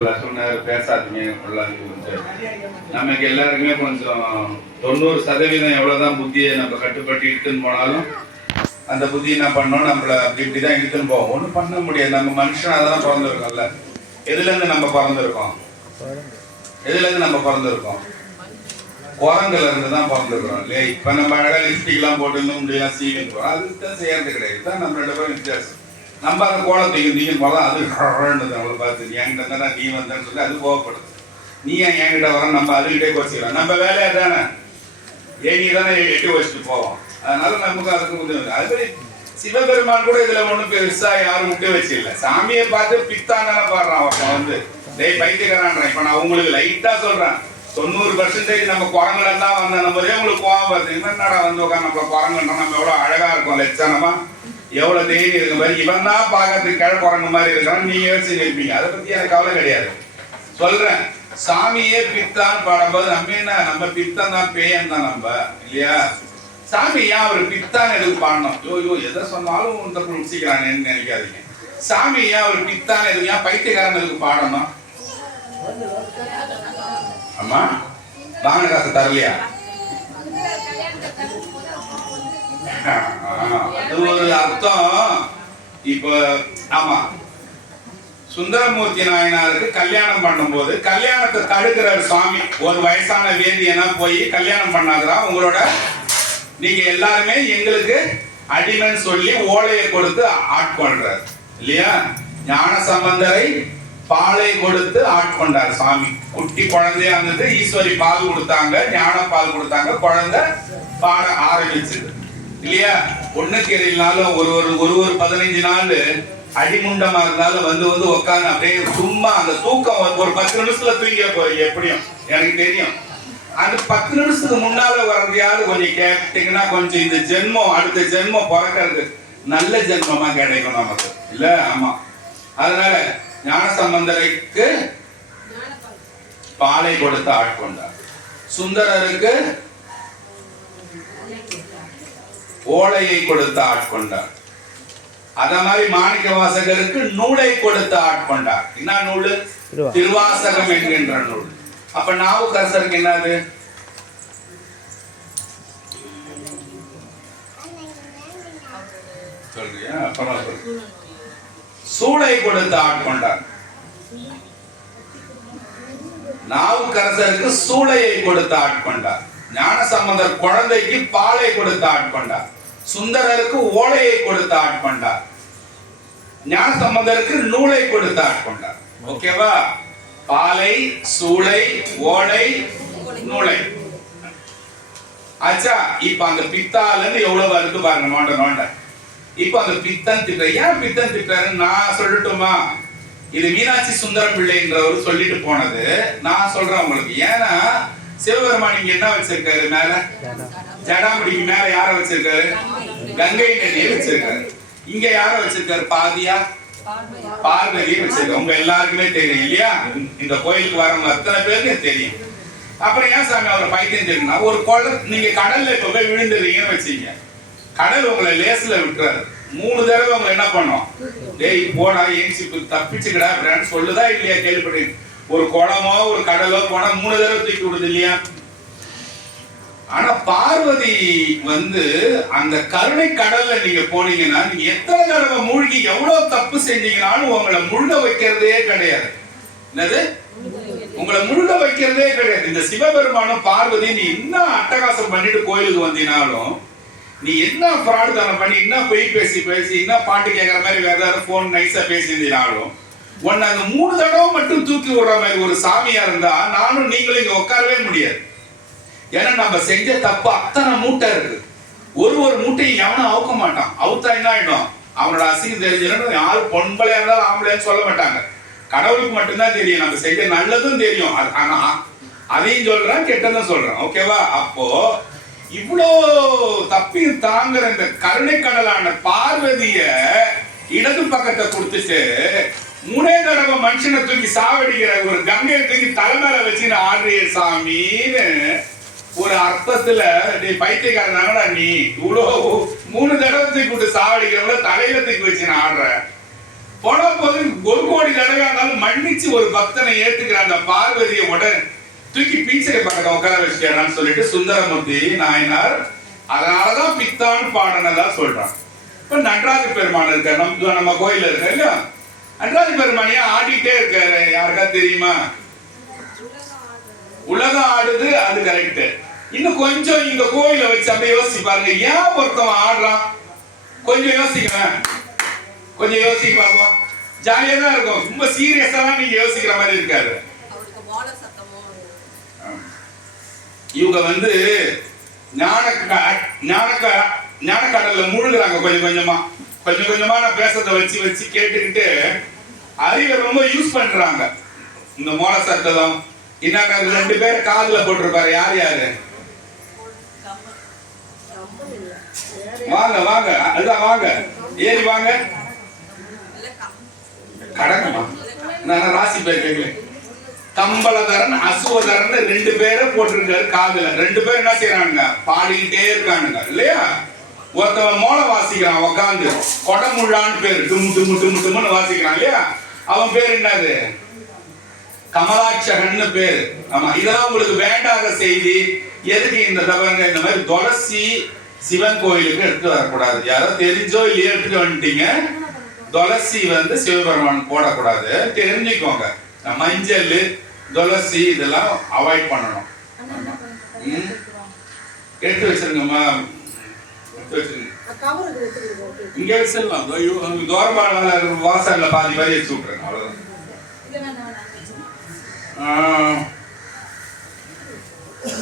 சொன்னார் பேசாதீங்க நமக்கு எல்லாருக்குமே கொஞ்சம் 90% எவ்வளவுதான் புத்தியை நம்ம கட்டுப்பட்டு இழுத்துன்னு போனாலும் அந்த புத்தி என்ன பண்ணோம், நம்மள அப்படி இப்படிதான் இழுத்துன்னு போவோம். ஒன்றும் பண்ண முடியாது. நம்ம மனுஷன் அதெல்லாம் பிறந்திருக்கோம்ல. எதுல இருந்து நம்ம பிறந்திருக்கோம்? குரங்குல இருந்து தான் பிறந்திருக்கிறோம் இல்லையா? இப்ப நம்ம அழகா லிப்ஸ்டிக்லாம் போட்டு முடியலாம் சீவின்னு போறோம். அதுதான் செய்யறது கிடையாது. தான் நம்ம 2 பேரும் வித்தியாசம். நம்ம அந்த கோலத்தையும் நீங்க போலாம், அது அவளை பார்த்து என்கிட்ட தானே நீ வந்தேன்னு சொல்லி அது கோவப்படுது. நீ ஏன் என்கிட்ட வர, நம்ம அதுகிட்டே கோச்சிக்கலாம். நம்ம வேலையா தானே ஏனி தானே எட்டி வச்சுட்டு போவோம். அதனால நமக்கு அதுக்கு கொஞ்சம் அது சிவபெருமான் கூட இதுல ஒண்ணும் பெருசா யாரும் விட்டு வச்சிடல. சாமியை பார்த்து பித்தான பாடுறான் அவன் பைத்தியக்காரான். இப்ப நான் உங்களுக்கு லைட்டா சொல்றேன், 90% நம்ம குரங்குலாம் வந்த நம்பரே உங்களுக்கு கோவம் வருது. என்னடா வந்து உட்காந்து நம்மள குரங்குன்றோம், நம்ம எவ்வளவு அழகா இருக்கும் லட்சணமா, எவ்வளவு தைரியம் இருக்க மாதிரி. இவன் தான் பார்க்கறதுக்கு கிழ குரங்கு மாதிரி இருக்கான், நீங்க யோசிச்சு இருப்பீங்க. அதை பத்தி எனக்கு கவலை கிடையாது. சொல்றேன், சாமியே பித்தான் பாடும்போது நம்ம என்ன, நம்ம பித்தன் தான் பேயன் தான் நம்ம இல்லையா? சாமி ஏன் அவர் பித்தான் எதுக்கு பாடணும்? யோ எதை சொன்னாலும் இந்த குளிச்சிக்கிறானேன்னு நினைக்காதீங்க. சாமி ஏன் அவர் பித்தான் எதுக்கு, ஏன் பைத்தியக்காரன் எதுக்கு பாடணும்? அம்மா வாங்கின காசு தரலையா? அது ஒரு அர்த்தம். இப்ப ஆமா, சுந்தரமூர்த்தி நாயனாருக்கு கல்யாணம் பண்ணும்போது கல்யாணத்தை தடுக்கிறார் சுவாமி. ஒரு வயசான வேதியனா போய் கல்யாணம் பண்ணாதரா, உங்களோட நீங்க எல்லாருமே எங்களுக்கு அடிமைன்னு சொல்லி ஓலையை கொடுத்து ஆட்கொள்றார் இல்லையா? ஞான சம்பந்தரை பாலை கொடுத்து ஆட்கொண்டார் சாமி. குட்டி குழந்தையா இருந்தது, ஈஸ்வரி பால் கொடுத்தாங்க, ஞான பால் கொடுத்தாங்க, குழந்தை பாட ஆரம்பிச்சது இல்லையா? ஒண்ணுக்கு எதிரினாலும் ஒரு 15 நாள் அடிமுண்டமா இருந்தாலும் வந்து உட்காந்து அப்படியே சும்மா அந்த தூக்கம் ஒரு 10 நிமிஷத்துல தூங்கிட போறீங்க எப்படியும் எனக்கு தெரியும். அந்த 10 நிமிஷத்துக்கு முன்னால வர்றதையாவது கொஞ்சம் கேட்டீங்கன்னா கொஞ்சம் இந்த ஜென்மம் அடுத்த ஜென்மம் பிறக்கிறது நல்ல ஜென்மமா கிடைக்கும் நமக்கு இல்ல? ஆமா. அதனால ஞான சம்பந்தருக்கு பாலை கொடுத்து ஆட்கொண்டார். சுந்தரருக்கு ஓலையை கொடுத்து ஆட்கொண்டார். அத மாதிரி மாணிக்க வாசகருக்கு நூலை கொடுத்து ஆட்கொண்டார். என்ன நூல்? திருவாசகம் என்கின்ற நூல். அப்ப நாவுக்கரசருக்கு என்னது? சொல்றியா? சூளை கொடுத்து ஆட்கொண்டார். நாவுக்கரசருக்கு சூளையை கொடுத்து ஆட்கொண்டார். ஞானசம்பந்தர் குழந்தைக்கு பாலை கொடுத்து ஆட்கொண்டார். சுந்தரருக்கு ஓலையை கொடுத்து ஆட்கொண்டார். ஞானசம்பந்தருக்கு நூலை கொடுத்து ஆட்கொண்டார். ஓகேவா? பாலை, சூளை, ஓலை, நூலை. ஆச்சா? இப்ப அந்த பித்தாலன்னு எவ்வளவு இருக்கு பாருங்க. நோண்ட இப்ப அந்த பித்தன் திட்ட, ஏன் பித்தன் திட்டாருன்னு நான் சொல்லட்டுமா? இது மீனாட்சி சுந்தரம் பிள்ளைன்றவர் சொல்லிட்டு போனது. நான் சொல்றேன் உங்களுக்கு. ஏன்னா சிவபெருமான் இங்க என்ன வச்சிருக்காரு? மேல ஜடாமுடிக்கு மேல யார வச்சிருக்காரு? கங்கை நதியை வச்சிருக்காரு. இங்க யார வச்சிருக்காரு? பாதியா பார்வதியை வச்சிருக்காரு. உங்க எல்லாருக்குமே தெரியும் இல்லையா? இந்த கோயிலுக்கு வரவங்க அத்தனை பேருக்கு தெரியும். அப்புறம் ஏன் சாமி அவர் பைத்தியம் தெரியும்னா, ஒரு குளம் நீங்க கடல்ல இப்ப போய் விழுந்துறீங்கன்னு வச்சீங்க, கடல் உங்களை லேஸ்ல விட்டுறாரு. 3 தடவை உங்களை என்ன பண்ணும்? டேய் போடா ஏஞ்சி தப்பிச்சுக்கடா அப்படின்னு சொல்லுதா இல்லையா? கேள்விப்பட்டேன். ஒரு குளமோ ஒரு கடலோ போனா 3 தடவை தூக்கி விடுது இல்லையா? ஆனா பார்வதி அந்த கருணை கடல்ல நீங்க போனீங்கன்னா, நீங்க எத்தனை தடவை மூழ்கி எவ்வளவு தப்பு செஞ்சீங்கன்னாலும் உங்களை முழுக வைக்கிறதே கிடையாது. என்னது? உங்களை முழுக வைக்கிறதே கிடையாது. இந்த சிவபெருமானும் பார்வதி நீ என்ன அட்டகாசம் பண்ணிட்டு கோயிலுக்கு வந்தீனாலும், நீ என்ன ஃப்ராட் தானே பண்ணி, என்ன பொய் பேசி என்ன பாட்டு கேட்கற மாதிரி வேற ஏதாவது போன் நைஸா பேசியிருந்தாலும், உன்னை அந்த 3 தடவை மட்டும் தூக்கி விடுற மாதிரி ஒரு சாமியா இருந்தா நானும் நீங்களும் இங்க உட்காரவே முடியாது. ஏன்னா நம்ம செஞ்ச தப்பு அத்தனை மூட்டை இருக்கு. ஒரு மூட்டையும் எவனும் அவுக்க மாட்டான். அவுத்தா என்ன ஆயிடும்? அவனோட அசிங்கம் தெரிஞ்சிடும். யாரும் பொன்பளையா இருந்தாலும் ஆம்பளைன்னு சொல்ல மாட்டாங்க. கடவுளுக்கு மட்டும்தான் தெரியும். நம்ம செஞ்ச நல்லதும் தெரியும். ஆனா அதையும் சொல்றேன், கெட்டதும் சொல்றேன். ஓகேவா? அப்போ இவ்வளோ தப்பியும் தாங்குற இந்த கருணை கடலான பார்வதிய இடது பக்கத்தை கொடுத்துட்டு 3 தடவை மனுஷனை தூக்கி சாவடிக்கிற ஒரு கங்கையை தூக்கி தலைமையில வச்சு ஆடுறிய சாமின்னு ஒரு அர்த்தத்துல பைத்தியக்காரனாங்கடா நீ. இவ்வளோ 3 தடவை தூக்கி விட்டு சாவடிக்கிறவங்கள தலையில தூக்கி வச்சு ஆடுற. போன போது 1 கோடி தடவை ஆனாலும் மன்னிச்சு ஒரு பக்தனை ஏத்துக்கிற அந்த பார்வதியை உடனே தூக்கி பீச்சரை பக்கத்தை உட்கார வச்சுட்டான்னு சொல்லிட்டு சுந்தரமூர்த்தி நாயனார் அதனாலதான் பித்தான் பாடனதா சொல்றான். இப்ப நடராஜ பெருமான் இருக்காரு, நம்ம கோயில இருக்க இல்லையா, நடராஜ பெருமானியா ஆடிட்டே இருக்காரு. யாருக்கா தெரியுமா? உலகம் ஆடுது, அது கரெக்ட். இன்னும் கொஞ்சம் இந்த கோயில வச்சு அப்படியே யோசிச்சு பாருங்க, ஏன் ஒருத்தவன் ஆடுறான்? கொஞ்சம் யோசிக்கிறேன், கொஞ்சம் யோசிக்க பார்ப்போம். ஜாலியா தான் இருக்கும், ரொம்ப சீரியஸா தான் நீங்க யோசிக்கிற மாதிரி இருக்காரு. இவங்க வந்து ஞானக்கடல்ல முழுகுறாங்க கொஞ்சம் கொஞ்சமா நான் பேசுறத வச்சு வச்சு கேட்டுக்கிட்டு அறிவை ரொம்ப யூஸ் பண்றாங்க. இந்த மோள சத்தம் இன்னும் 2 பேர் காதுல போட்டிருப்பாரு. யாரு யாரு? வாங்க வாங்க, அதுதான் வாங்க, ஏறி வாங்க. கடங்கம்மா, நான் ராசி பேர் கேட்கல. கம்பளதரன் அசுவதரன் 2 பேரை போட்டிருக்காரு காதுல. 2 பேர் என்ன செய்யறாங்க? பாடிக்கிட்டே இருக்கானுங்க இல்லையா. ஒருத்தவன் மோள வாசிக்கிறான் உட்காந்து, கொடமுழான்னு பேரு, டும் டும் டும் டும்னு வாசிக்கிறான் இல்லையா. அவன் பேர் என்னது? கமலாட்சகன்னு பேரு. ஆமா, இதெல்லாம் உங்களுக்கு வேண்டாத செய்தி. எதுக்கு இந்த தவறுங்க? இந்த மாதிரி துளசி சிவன் கோயிலுக்கு எடுத்து வரக்கூடாது. யாரோ தெரிஞ்சோ இல்லையோ எடுத்துட்டு வந்துட்டீங்க. துளசி வந்து சிவபெருமான் போடக்கூடாது, தெரிஞ்சுக்கோங்க. மஞ்சள் துளசி இதெல்லாம் அவாய்ட் பண்ணணும். எடுத்து வச்சிருங்கம்மா, எடுத்து வச்சிருங்க. இங்க வச்சிடலாம், தோரமான வாசல்ல பாதி பாதி வச்சு விட்டுருங்க, அவ்வளவுதான்.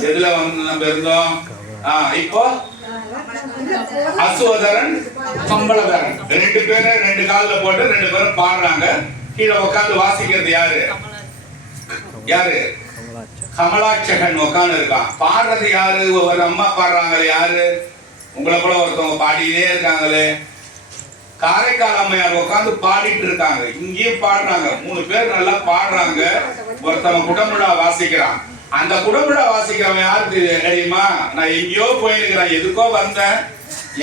எதுல வந்து நம்ம இருந்தோம்? இப்போ அசுவதரன் கம்பளதரன் 2 பேரை 2 கால்ல போட்டு 2 பேரும் பாடுறாங்க. கீழே உட்காந்து வாசிக்கிறது யாரு? யாரு? கமலாட்சகன் உட்காந்து இருக்கான். பாடுறது யாரு? ஒரு அம்மா பாடுறாங்களே, யாரு? உங்களை போல ஒருத்தவங்க பாடினே இருக்காங்களே, காரைக்கால் அம்மையார் உட்காந்து பாடிட்டு இருக்காங்க. இங்கேயும் பாடுறாங்க, 3 பேர் நல்லா பாடுறாங்க. ஒருத்தவன் குடமுழா வாசிக்கிறான். அந்த குடமுழா வாசிக்கிறவன் யாருக்கு தெரியுமா? நான் எங்கேயோ போயிருக்கிறேன், எதுக்கோ வந்தேன்,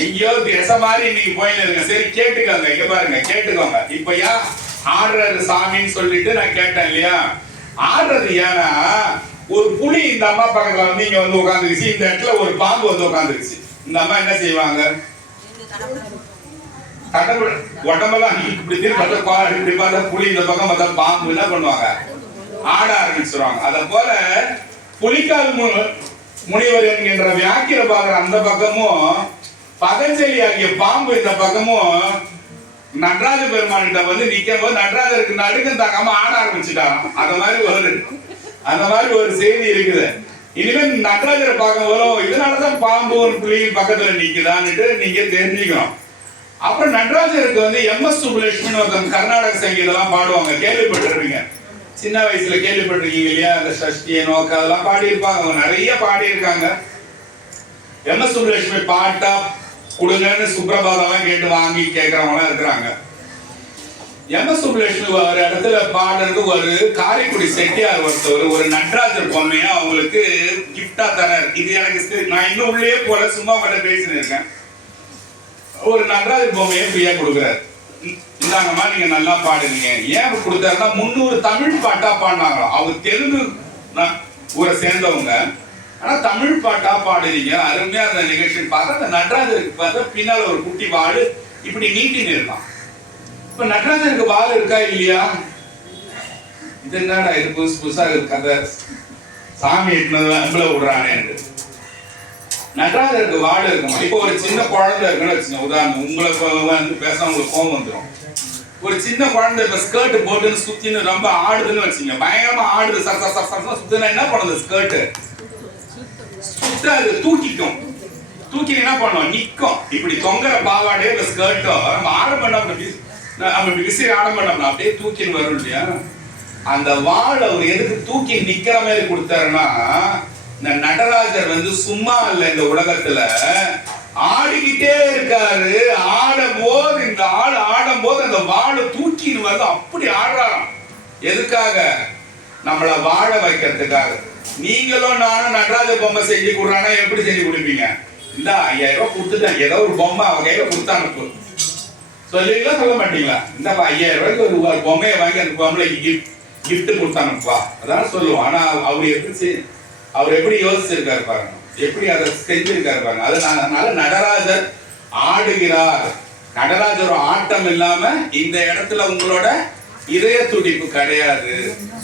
எங்கேயோ திச மாதிரி இன்னைக்கு போயிருக்கேன். சரி கேட்டுக்கோங்க, இங்க பாருங்க, கேட்டுக்கோங்க. இப்ப ஏன் ஆடுறது சாமின்னு சொல்லிட்டு நான் கேட்டேன் இல்லையா. ஆடுறது ஏன்னா, ஒரு புலி இந்த அம்மா பக்கத்துல வந்து இங்க வந்து உட்காந்துருச்சு, இந்த இடத்துல ஒரு பாம்பு வந்து உட்காந்துருச்சு. இந்த அம்மா என்ன செய்வாங்க? கடவுள் உடம்பெல்லாம் இப்படி இப்படி பார்த்தா புலி இந்த பக்கம் பார்த்தா பாம்பு என்ன பண்ணுவாங்க? ஆட ஆரம்பிச்சிருவாங்க. அத போல புலிக்கால் முனிவர் என்கின்ற வியாக்கிர பாக்குற அந்த பக்கமும், பதஞ்சலி ஆகிய பாம்பு இந்த பக்கமும் நடராஜ பெருமான்கிட்ட வந்து நிக்கும் போது நடராஜருக்கு நடுக்கம் தாக்காம ஆட ஆரம்பிச்சுட்டாராம். அந்த மாதிரி ஒரு செய்தி இருக்குது. இனிமே நடராஜரை பார்க்க வரும், இதனாலதான் பாம்பு ஒரு புலி பக்கத்துல நிக்குதான்னுட்டு நீங்க தெரிஞ்சுக்கணும். அப்புறம் நடராஜருக்கு வந்து MS சுப்புலட்சுமின்னு ஒருத்தவங்க கர்நாடக சங்கீதம் பாடுவாங்க, கேள்விப்பட்டிருப்பீங்க. சின்ன வயசுல கேள்விப்பட்டிருக்கீங்க இல்லையா? அந்த சஷ்டிய நோக்க அதெல்லாம் பாடி இருப்பாங்க, அவங்க நிறைய பாடி இருக்காங்க. MS சுப்புலட்சுமி பாட்டா கொடுங்கன்னு சுப்ரபாதம் கேட்டு வாங்கி கேட்கறவங்க இருக்கிறாங்க. MS சுப்புலட்சுமி ஒரு இடத்துல பாடுறது, ஒரு காரைக்குடி செட்டியார் ஒருத்தவர் ஒரு நடராஜர் பொம்மையா அவங்களுக்கு கிஃப்டா தராரு. இது எனக்கு நான் இன்னும் உள்ளே போல சும்மா கிட்ட பேசினு இருக்கேன். ஒரு நடராஜர் பொம்மையை ஃப்ரீயா கொடுக்குறாரு. இந்தாங்கம்மா, நீங்க நல்லா பாடுறீங்க. ஏன் கொடுத்தாருன்னா 300 தமிழ் பாட்டா பாடினாங்க. அவங்க தெலுங்கு ஊரை சேர்ந்தவங்க, ஆனா தமிழ் பாட்டா பாடுறீங்க, அருமையா அந்த நிகழ்ச்சி பார்த்தா அந்த நடராஜருக்கு பார்த்தா பின்னால ஒரு குட்டி வாள் இப்படி நீட்டின்னு இருக்கான். இப்ப நடராஜருக்கு வாள் இருக்கா இல்லையா? இது என்னடா இது புதுசு புதுசா கதை, சாமி எட்டுனது அம்பல விடுறானே. நடராஜருக்கு வாடு இருக்குமா? இப்போ ஒரு சின்ன குழந்தை இருக்குன்னு வச்சுங்க, உதாரணம் உங்களுக்கு வந்து பேச உங்களுக்கு கோபம் வந்துடும். ஒரு சின்ன குழந்தை இப்ப ஸ்கர்ட் போட்டுன்னு சுத்தின்னு ரொம்ப ஆடுதுன்னு வச்சுங்க, பயங்கரமா ஆடுது, சுத்தினா என்ன பண்ணுது? ஸ்கர்ட் சுத்தாது, தூக்கிக்கும். தூக்கி என்ன பண்ணும்? நிக்கும். இப்படி தொங்குற பாவாடே இந்த ஸ்கர்ட்டோ நம்ம ஆடம் பண்ண விசிறி ஆடம் பண்ணோம்னா அப்படியே தூக்கின்னு வரும் இல்லையா. அந்த வாழை அவர் எதுக்கு தூக்கி நிக்கிற மாதிரி கொடுத்தாருன்னா, இந்த நடராஜர் வந்து சும்மா இல்ல, இந்த உலகத்துல ஆடிக்கிட்டே இருக்காரு. ஆடும் போது இந்த ஆள் ஆடும் போது அந்த வாழை தூக்கின்னு வந்து அப்படி ஆடுறாராம். எதுக்காக? நம்மள வாழ வைக்கிறதுக்காக. நீங்களும் நானும் நடராஜ பொம்மை செஞ்சு கொடுறானா எப்படி செஞ்சு கொடுப்பீங்க? இந்த 5000 ரூபாய் கொடுத்துட்டேன், ஏதோ ஒரு பொம்மை அவங்க கையில கொடுத்தாங்க, சொல்லுவீங்களா சொல்ல மாட்டீங்களா? இந்தப்பா 5000 ரூபாய்க்கு ஒரு பொம்மையை வாங்கி அந்த பொம்பளைக்கு கிஃப்ட் கொடுத்தானுப்பா, அதான் சொல்லுவோம். ஆனா அவர் எப்படி யோசிச்சிருக்காரு பாருங்க, எப்படி அதை செஞ்சிருக்காரு பாருங்க. அதனால நடராஜர் ஆடுகிறார். நடராஜர் ஆட்டம் இல்லாம இந்த இடத்துல உங்களோட இதய துடிப்பு கிடையாது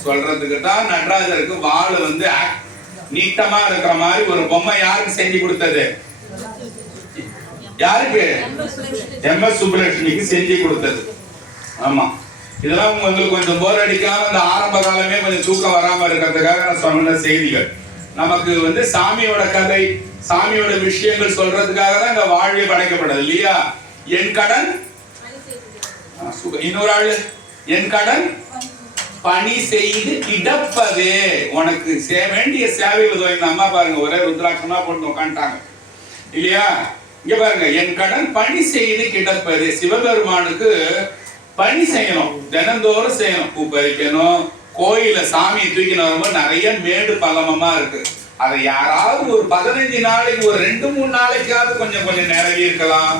சொல்றதுக்கு தான் நடராஜருக்கு வாள் வந்து நீட்டமா இருக்கிற மாதிரி ஒரு பொம்மை யாருக்கு செஞ்சு கொடுத்தது? யாருக்கு? எம்.எஸ். சுப்புலட்சுமிக்கு செஞ்சு கொடுத்தது. ஆமா, இதெல்லாம் உங்களுக்கு கொஞ்சம் போர் அடிக்காம இந்த ஆரம்ப காலமே கொஞ்சம் தூக்கம் வராம இருக்கிறதுக்காக நான் சொன்ன செய்திகள். நமக்கு வந்து சாமியோட கதை, சாமியோட விஷயங்கள் சொல்றதுக்காக தான் இந்த வாழ்வே படைக்கப்பட்டது இல்லையா? என் கடன், இன்னொரு ஆளு, என் கடன் பணி செய்து கிடப்பதே. உனக்கு வேண்டிய சேவைகள் இந்த அம்மா பாருங்க, ஒரே ருத்ராட்சமா போட்டு உட்காந்துட்டாங்க இல்லையா? இங்க பாருங்க, என் கடன் பணி செய்து கிடப்பது. சிவபெருமானுக்கு பணி செய்யணும், தினந்தோறும் செய்யணும். பூ பறிக்கணும், கோயில சாமியை தூக்கின வரும்போது நிறைய மேடு பள்ளமா இருக்கு. அதை யாராவது ஒரு 15 நாளைக்கு, ஒரு 2-3 நாளைக்காவது கொஞ்சம் கொஞ்சம் நிறைய இருக்கலாம்.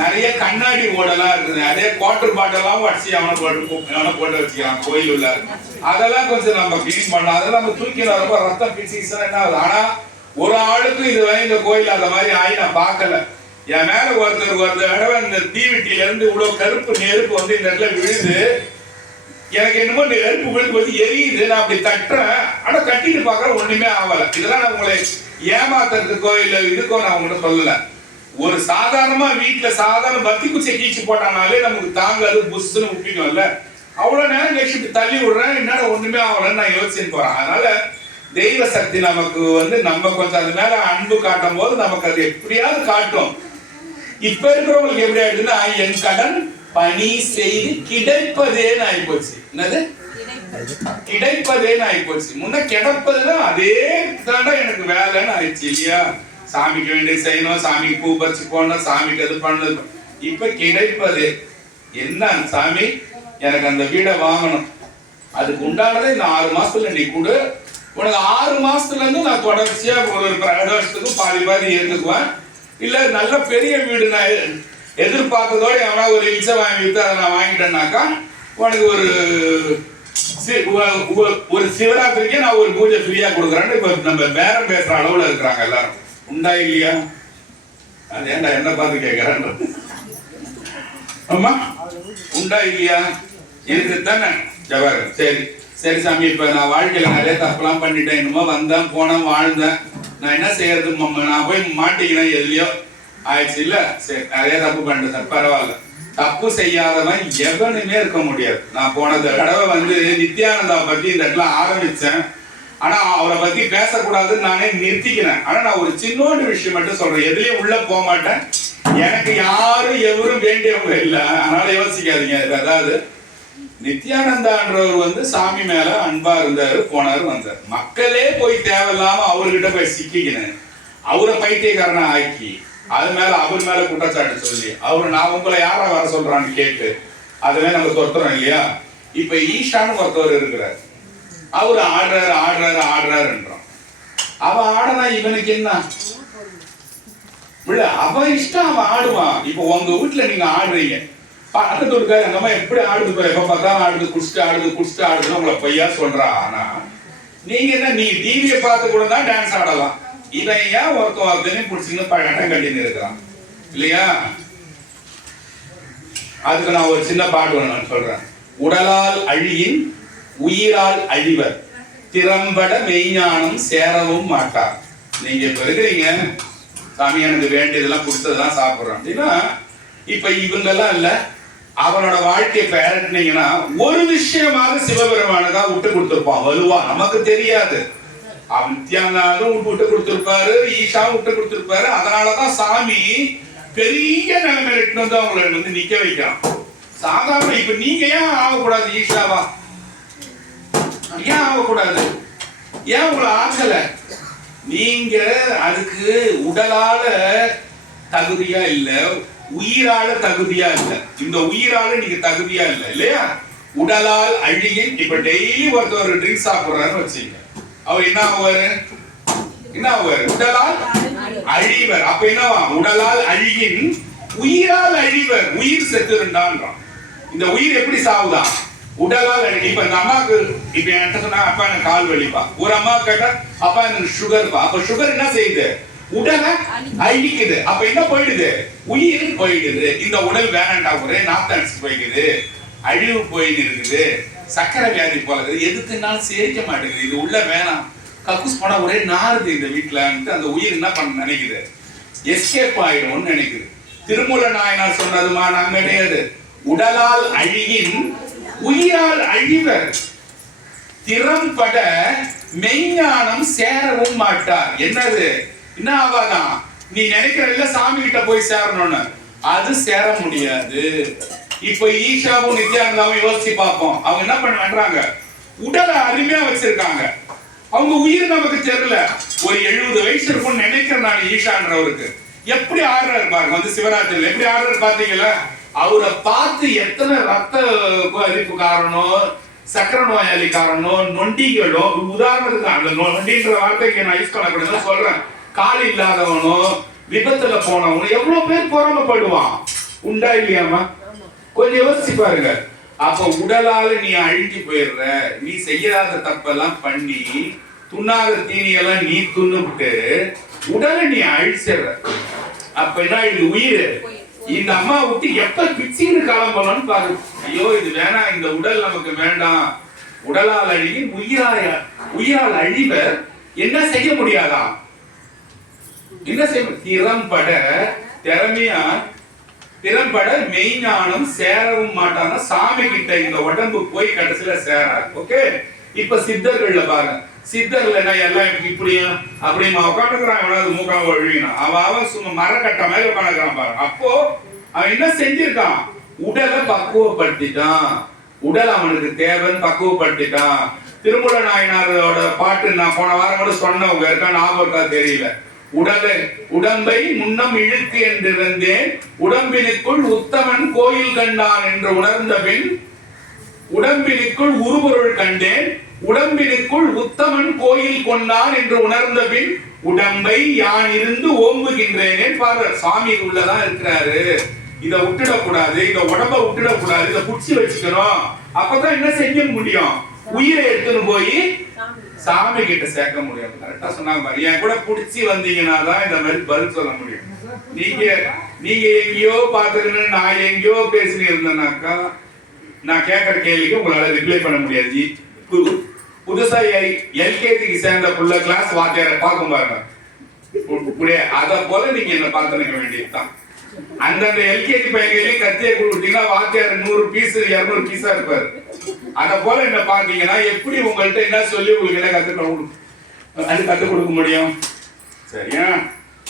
நிறைய கண்ணாடி ஓடெல்லாம் இருக்குது, அதே குவார்டர் பாட்டெல்லாம் வச்சு அவனை போட்டு வச்சுக்கலாம் கோயில் உள்ள. அதெல்லாம் கொஞ்சம் நம்ம கிளீன் பண்ணலாம். அதெல்லாம் நம்ம தூக்கி வரப்போ ரத்தம் பிசிக்ஸ் என்ன ஆகுது. ஆனா ஒரு ஆளுக்கும் இது இந்த கோயில் அந்த மாதிரி ஆகி நான் பார்க்கல. என் மேல ஒருத்தர் தடவை இந்த தீவெட்டியில இருந்து இவ்வளவு கருப்பு நெருப்பு வந்து இந்த இடத்துல விழுது. எனக்கு என்னமோ நெருப்பு விழுந்து வந்து எரியுது. நான் அப்படி தட்டுறேன், ஆனா கட்டிட்டு பார்க்கறேன், ஒண்ணுமே ஆகல. இதெல்லாம் நான் உங்களை ஏமாத்துறதுக்கோ இல்ல இதுக்கோ நான் உங்கள்கிட்ட சொல்லல. ஒரு சாதாரணமா வீட்டுல சாதாரண பத்தி குச்சியை கீச்சு போட்டானாலே நமக்கு தாங்காது, புஷ்ன்னு விட்டுக்கோம்ல. அவ்வளவு நேரம் கழிச்சு தள்ளி விடுறேன், என்னடா ஒண்ணுமே ஆகலன்னு நான் யோசிச்சுட்டு போறேன். அதனால தெய்வ சக்தி நமக்கு வந்து நம்ம கொஞ்சம் அது மேல அன்பு காட்டும் போது நமக்கு அது எப்படியாவது காட்டும். இப்ப இருக்கிறவங்களுக்கு எப்படி ஆயிடுதுன்னா, என் கடன் பணி செய்து கிடைப்பதேன்னு ஆகி போச்சு. என்னது கிடைப்பதேன்னு ஆகி போச்சு. முன்ன கிடப்பதுன்னா அதே தாண்டா எனக்கு வேலைன்னு ஆயிடுச்சு இல்லையா? சாமிக்கு வேண்டிய செய்யணும், சாமிக்கு பூ பறிச்சு போடணும், சாமிக்கு அது பண்ணது. இப்ப கிடைப்பது என்ன? சாமி எனக்கு அந்த வீடை வாங்கணும், அதுக்கு உண்டானதை இந்த 6 மாசத்துல நீ கூட, உனக்கு 6 மாசத்துல இருந்து நான் தொடர்ச்சியா ஒரு 2 வருஷத்துக்கும் பாதி ஏற்றுக்குவேன். இல்ல நல்ல பெரிய வீடு நான் எதிர்பார்த்ததோட எவனா ஒரு இச்சை வாங்கி வித்து அதை நான் வாங்கிட்டேன்னாக்கா உனக்கு ஒரு சிவராத்திரிக்கே நான் ஒரு பூஜை ஃப்ரீயா கொடுக்குறேன்னு இப்ப நம்ம பேரம் பேசுற அளவுல இருக்கிறாங்க எல்லாரும். உண்டா இல்லையா? அது ஏன்டா என்ன பார்த்து கேட்கிறேன். ஆமா, உண்டா இல்லையா? இருக்குதானே ஜவார். சரி சரி சாமி, இப்ப நான் வாழ்க்கையில நிறைய தப்புலாம் பண்ணிட்டேன், என்னமோ வந்தேன் போனேன் வாழ்ந்தேன், நான் என்ன செய்யறது? நான் போய் மாட்டிக்கிறேன் எதுலயோ ஆயிடுச்சு இல்ல. சரி, நிறைய தப்பு பண்ணிட்டேன், பரவாயில்ல. தப்பு செய்யாதவன் எவனுமே இருக்க முடியாது. நான் போன தடவை வந்து நித்யானந்தா பத்தி இந்த இடத்துல ஆரம்பிச்சேன், ஆனா அவரை பத்தி பேசக்கூடாதுன்னு நானே நிறுத்திக்கிறேன். ஆனா நான் ஒரு சின்னோண்டு விஷயம் மட்டும் சொல்றேன், எதுலயும் உள்ள போக மாட்டேன். எனக்கு யாரும் எவரும் வேண்டியவங்க இல்லை, அதனால யோசிக்காதீங்க. அதாவது நித்யானந்தான்றவர் வந்து சாமி மேல அன்பா இருந்தாரு, போனாரு வந்தார். மக்களே போய் தேவையில்லாம அவர்கிட்ட போய் சிக்கிக்கினேன், அவரை பைத்தியக்காரனா ஆக்கி அது மேல அவர் மேல குற்றச்சாட்டு சொல்லி நான் உங்களை யாரா வர சொல்றான்னு கேட்டு அதுவே நம்ம தொட்டுறோம் இல்லையா? இப்ப ஈஷான்னு ஒருத்தவர் இருக்கிறார், அவரு ஆடுறாருன்றான். அவன் ஆடனா இவனுக்கு என்ன இல்ல? அவன் இஷ்டம், அவன் ஆடுவான். இப்ப உங்க வீட்டுல நீங்க ஆடுறீங்க, பக்கத்து இருக்காரு அந்த அம்மா எப்படி ஆடுது, எப்ப பார்த்தாலும் ஆடுது, குடிச்சிட்டு ஆடுதுன்னு உங்களை பொய்யா சொல்றா. ஆனா நீங்க என்ன, நீங்க டிவியை பார்த்து கூட தான் டான்ஸ் ஆடலாம். இவன் ஏன் ஒருத்தனையும் பிடிச்சின்னு பழக்கம் கட்டின்னு இருக்கிறான் இல்லையா? அதுக்கு நான் ஒரு சின்ன பாட்டு ஒன்று சொல்றேன். உடலால் அழியின் உயிரால் அழிவர், திறம்பட மெய்ஞானம் சேரவும் மாட்டார். நீங்க இப்ப இருக்கிறீங்க, சாமி எனக்கு வேண்டியதெல்லாம் கொடுத்ததெல்லாம் சாப்பிடுறோம் அப்படின்னா, இப்ப இவங்கெல்லாம் இல்ல, அவனோட வாழ்க்கையை பேரட்டினீங்கன்னா ஒரு விஷயமாக சிவபெருமானுக்காக விட்டு கொடுத்துருப்பான் வலுவா. நமக்கு தெரியாது, அவன் நித்யானந்தாவும் விட்டு கொடுத்திருப்பாரு, ஈஷாவும் விட்டு கொடுத்திருப்பாரு. அதனாலதான் சாமி பெரிய நிலைமையில இட்டு வந்து அவங்களை வந்து நிக்க வைக்கிறான். சாதாரண இப்ப நீங்க ஏன் ஆகக்கூடாது? ஈஷாவா ஏன் ஆகக்கூடாது? ஏன் உங்களை ஆகல? நீங்க அதுக்கு உடலால தகுதியா இல்ல, உயிரால தகுதியா இல்ல. இந்த உயிரால நீங்க தகுதியா இல்ல இல்லையா? உடலால் அழியின். இப்ப டெய்லி ஒருத்தர் ட்ரிங்க்ஸ் சாப்பிடுறாருன்னு வச்சுங்க, அவர் என்ன ஆகுவாரு? உடலால் அழிவர். அப்ப என்னவா? உடலால் அழியின் உயிரால் அழிவர், உயிர் செத்துருண்டான்றான். இந்த உயிர் எப்படி சாவுதான்? உடலால் அழி. இப்ப இந்த அம்மாவுக்கு இப்ப என்கிட்ட சொன்னா அப்பா எனக்கு கால் வலிப்பா, ஒரு அம்மா கேட்டா அப்பா எனக்கு சுகர்ப்பா. அப்ப சுகர் என்ன செய்யுது? உடலை அழிக்குது. அப்ப என்ன போயிடுது? உயிர் போயிடுது. இந்த உடல் வேணாண்டா, ஒரே நாத்தடிச்சு போயிடுது, அழிவு போயின்னு இருக்குது, சக்கரை வியாதி போலது, எதுக்குன்னாலும் சேர்க்க மாட்டேங்குது, இது உள்ள வேணாம், கக்கூஸ் போனா ஒரே நாறுது இந்த வீட்டுல. அந்த உயிர் என்ன பண்ண நினைக்குது? எஸ்கேப் ஆயிடும்னு நினைக்குது. திருமூல நாயனார் சொன்னதுமா நான் கிடையாது. உடலால் அழியின் உயிரால் அழிவர், திறம்பட மெய்ஞானம் சேரவும் மாட்டார். என்னது? என்ன ஆவாதான்? நீ நினைக்கிறல்ல சாமி கிட்ட போய் சேரணும்னு, அது சேர முடியாது. இப்ப ஈஷாவும் நித்யானந்தாவும் யோசிச்சு பார்ப்போம். அவங்க என்ன பண்றாங்க? உடலை அருமையா வச்சிருக்காங்க, அவங்க உயிர் நமக்கு தெரியல. ஒரு 70 வயசு இருக்கும்னு நினைக்கிறேன் நான் ஈஷான்றவருக்கு. எப்படி ஆடுறாரு பாருங்க, வந்து சிவராத்திரியில எப்படி ஆடுறாரு பாத்தீங்களா? அவரை பார்த்து எத்தனை ரத்த அரிப்பு காரணம், சக்கரை நோயாளி காரணம், நொண்டிகளோ, உதாரணத்துக்கு அந்த நொண்டின்ற வார்த்தைக்கு நான் யூஸ் பண்ணக்கூடாதுன்னு சொல்றேன், கால் இல்லாதவனோ விபத்துல போனவனோ எவ்வளவு பேர் பொறாமப்படுவான். உண்டா இல்லையாமா? கொஞ்சம் யோசிச்சு பாருங்க. அப்ப உடலால நீ அழிஞ்சு போயிடுற, நீ செய்யாத தப்பெல்லாம் பண்ணி துண்ணாத தீனியெல்லாம் நீ துண்ணுவிட்டு உடலை நீ அழிச்சிடுற. அப்ப என்ன இது? உயிர். இந்த அம்மா விட்டு எப்ப பிச்சின்னு கிளம்பணும்னு பாரு. ஐயோ இது வேணாம், இந்த உடல் நமக்கு வேண்டாம். உடலால் அழி உயிரால் அழிவர் என்ன செய்ய முடியாதா? என்ன செய்ய? திறம்பட, திறமையா திறம்பட மெய்ஞானம் சேரவும் மாட்டான. சாமி கிட்ட இந்த உடம்பு போய் கடைசியில சேராது. ஓகே, இப்ப சித்தர்கள்ல பாருங்க. சித்தர்ல என்ன எல்லாம் இப்படியும் அப்படியுமா உட்காந்துக்கிறான். எவனாவது மூக்காம ஒழுகினான், அவன் சும்மா மரக்கட்ட மாதிரி உட்காந்துக்கிறான் பாருங்க. அப்போ அவன் என்ன செஞ்சிருக்கான்? உடலை பக்குவப்படுத்திட்டான். உடல் அவனுக்கு தேவைன்னு பக்குவப்படுத்திட்டான். திருமூல நாயனாரோட பாட்டு நான் போன வாரம் கூட சொன்னவங்க இருக்கா, ஞாபகம் தெரியல. உடம்பை முன்னம் இழுக்கு என்றிருந்தேன், உடம்பினுக்குள் உத்தமன் கோயில் கண்டான் என்று உணர்ந்த பின், உடம்பினுக்குள் உருபொருள் கண்டேன், உடம்பினுக்குள் உத்தமன் கோயில் கொண்டான் என்று உணர்ந்த பின், உடம்பை யான் இருந்து ஓம்புகின்றேனே. பாரு, சாமி உள்ளதான் இருக்கிறாரு, இதை விட்டுடக்கூடாது, இந்த உடம்ப விட்டுடக்கூடாது, இதை புடிச்சு வச்சுக்கணும். அப்பதான் என்ன செய்ய முடியும்? உயிரை எடுத்துன்னு போய் சாமி கிட்ட சேர்க்க முடியும். கரெக்டா சொன்னாங்க. என் கூட புடிச்சு வந்தீங்கன்னா தான் இந்த மாதிரி பதில் சொல்ல முடியும். நீங்க எங்கேயோ பாத்துக்கன்னு நான் எங்கேயோ பேசினு இருந்தேன்னாக்கா நான் கேட்கற கேள்விக்கு உங்களால ரிப்ளை பண்ண முடியாது. புதுசா எல்கேஜிக்கு சேர்ந்த புள்ள கிளாஸ் வாத்தியாரை பார்க்கும் பாருங்க, அத போல நீங்க என்ன பார்த்துக்க வேண்டியதுதான். அந்தந்த எல்கேஜி பையன் கத்தியை கொடுத்தீங்கன்னா வாத்தியார் 100 பீஸ் 200 பீஸா இருப்பாரு. அத போல என்ன பாத்தீங்கன்னா எப்படி உங்கள்கிட்ட என்ன சொல்லி உங்களுக்கு என்ன கத்துக் கொடுக்க முடியும்? சரியா?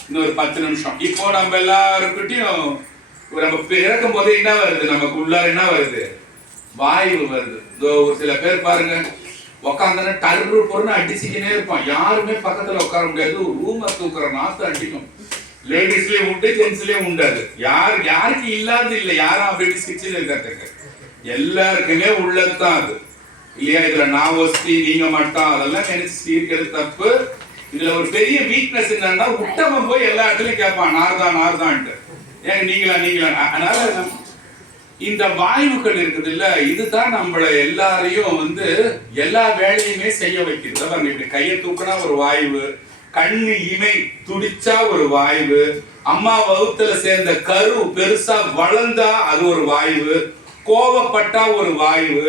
இன்னொரு 10 நிமிஷம். இப்போ நம்ம எல்லாருக்கிட்டையும் நம்ம இறக்கும் போது என்ன வருது? நமக்கு உள்ளார என்ன வருது? வாயு வருது. ஒரு சில பேர் பாருங்க, உக்காந்தன டர்ரு பொருன்னு அடிச்சுக்கினே இருப்பான். யாருமே பக்கத்துல உட்கார முடியாது. ஒரு ரூமை தூக்குற நாத்து அடிக்கும். லேடிஸ்லயும் உண்டு, ஜென்ஸ்லயும் உண்டாது. யாருக்கு இல்லாது இல்லை. யாரும் அப்படி ஸ்டிச்சில் இருக்கிறதுக்கு எல்லாருக்குமே உள்ளதுதான் அது இல்லையா? இதுல நான் ஒஸ்தி நீங்க மட்டும் அதெல்லாம் நினைச்சு இருக்கிறது தப்பு. இதுல ஒரு பெரிய வீக்னஸ் என்னன்னா, உட்டவன் போய் எல்லா இடத்துலயும் கேட்பான் நார்தான்ட்டு. ஏன் நீங்களா? அதனால இந்த வாயுக்கள் இருக்குது இல்ல, இதுதான் நம்மள எல்லாரையும் வந்து எல்லா வேலையுமே செய்ய வைக்கிறது. இப்படி கையை தூக்கினா ஒரு வாயு, கண்ணு இமை துடிச்சா ஒரு வாயு, அம்மா வகுத்துல சேர்ந்த கரு பெருசா வளர்ந்தா அது ஒரு வாயு, கோவப்பட்டா ஒரு வாயு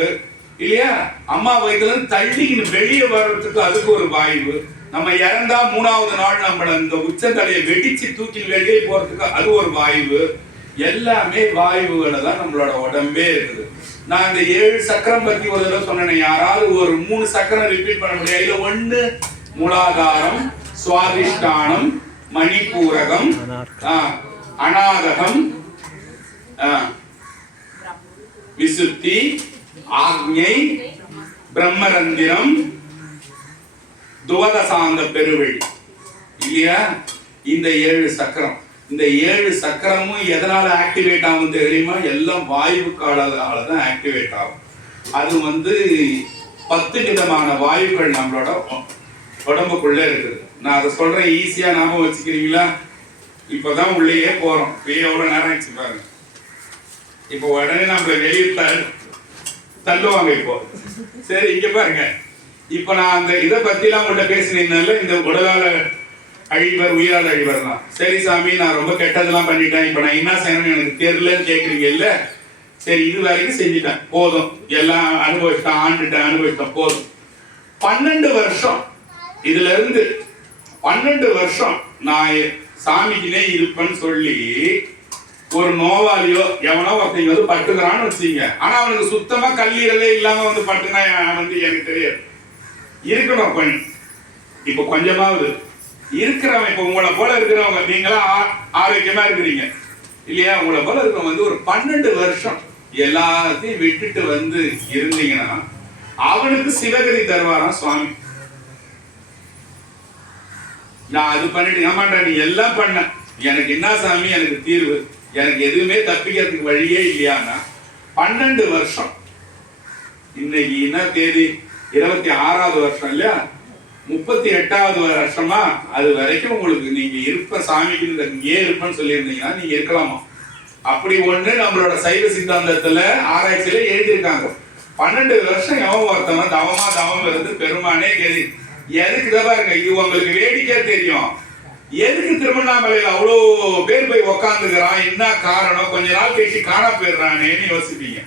இல்லையா? அம்மா வயிற்றுல தள்ளின்னு வெளியே வர்றதுக்கு அதுக்கு ஒரு வாயு. நம்ம இறந்தா 3வது நாள் நம்மள இந்த உச்சந்தலையை வெடிச்சு தூக்கி வெளியே போறதுக்கு அது ஒரு வாயு. எல்லாமே வாயுகளை தான் நம்மளோட உடம்பே இருக்குது. நான் இந்த 7 சக்கரம் பத்தி ஒரு தடவை சொன்னேன். யாராவது ஒரு 3 சக்கரம் ரிப்பீட் பண்ண முடியாது? இல்ல 1 மூலாதாரம், சுவாதிஷ்டானம், மணிப்பூரகம், அநாதகம், விசுத்தி, ஆக்ஞை, பிரம்மரந்திரம், துவதசாந்த பெருவழி இல்லையா? இந்த 7 சக்கரம். இந்த 7 சக்கரமும் எதனால ஆக்டிவேட் ஆகும் தெரியுமா? எல்லாம் வாயு காலால தான் ஆக்டிவேட் ஆகும். அது வந்து 10 விதமான வாயுக்கள் நம்மளோட உடம்புக்குள்ள இருக்குது. நான் அதை சொல்றேன், ஈஸியா ஞாபகம் வச்சுக்கிறீங்களா? இப்பதான் உள்ளேயே போறோம். எவ்வளவு நேரம் ஆயிடுச்சு பாருங்க. இப்போ உடனே நம்மள வெளியே தள்ளுவாங்க. இப்போ சரி, இங்க பாருங்க. இப்ப நான் அந்த இதை பத்தி எல்லாம் உங்கள்கிட்ட பேசினீங்கனால இந்த உடலால அழிவர் உயிரால் அழிவர் தான். சரி சாமி, நான் ரொம்ப கெட்டதெல்லாம் பண்ணிட்டேன், இப்ப நான் என்ன செய்யணும்னு எனக்கு தெரியலன்னு கேட்குறீங்க இல்ல? சரி, இது வரைக்கும் செஞ்சுட்டேன், போதும், எல்லாம் அனுபவிச்சிட்டேன், ஆண்டுட்டேன், அனுபவிச்சிட்டேன், போதும். 12 வருஷம் இதுல இருந்து 12 வருஷம் நான் சாமிக்குனே இருப்பேன்னு சொல்லி ஒரு நோவாளியோ எவனோ ஒருத்தங்க வந்து பட்டுக்கிறான்னு வச்சுங்க. ஆனா அவனுக்கு சுத்தமா கல்லீரலே இல்லாம வந்து பட்டுனா வந்து எனக்கு தெரியாது. இருக்கணும் கொஞ்சம். இப்ப கொஞ்சமாவது இருக்கிறவன், இப்ப உங்களை போல இருக்கிறவங்க, நீங்களாம் ஆரோக்கியமா இருக்கிறீங்க இல்லையா? உங்களை போல இருக்கிறவங்க வந்து ஒரு 12 வருஷம் எல்லாத்தையும் விட்டுட்டு வந்து இருந்தீங்கன்னா அவனுக்கு சிவகதி தருவாராம் சுவாமி. நான் அது பண்ணிட்டு ஏமாண்டா, நீ எல்லாம் பண்ண, எனக்கு என்ன சாமி எனக்கு தீர்வு, எனக்கு எதுவுமே தப்பிக்கிறதுக்கு வழியே இல்லையானா 12 வருஷம். இன்னைக்கு என்ன தேதி? 26வது வருஷம் இல்லையா? 38வது வருஷமா? அது வரைக்கும் உங்களுக்கு நீங்க இருப்ப சாமிக்கு ஏன் இருப்பேன்னு சொல்லியிருந்தீங்கன்னா நீங்க இருக்கலாமா? அப்படி ஒண்ணு நம்மளோட சைவ சித்தாந்தத்துல ஆராய்ச்சியில எழுதியிருக்காங்க. 12 வருஷம் எவன் ஒருத்தவன் தவம் இருந்து பெருமானே கேள்வி எதுக்கு பாருங்க. இது உங்களுக்கு வேடிக்கை தெரியும். எதுக்கு திருவண்ணாமலையில அவ்வளோ பேர் போய் உக்காந்துக்கிறான், என்ன காரணம்? கொஞ்ச நாள் கழிச்சு காண போயிடுறானேன்னு யோசிப்பீங்க.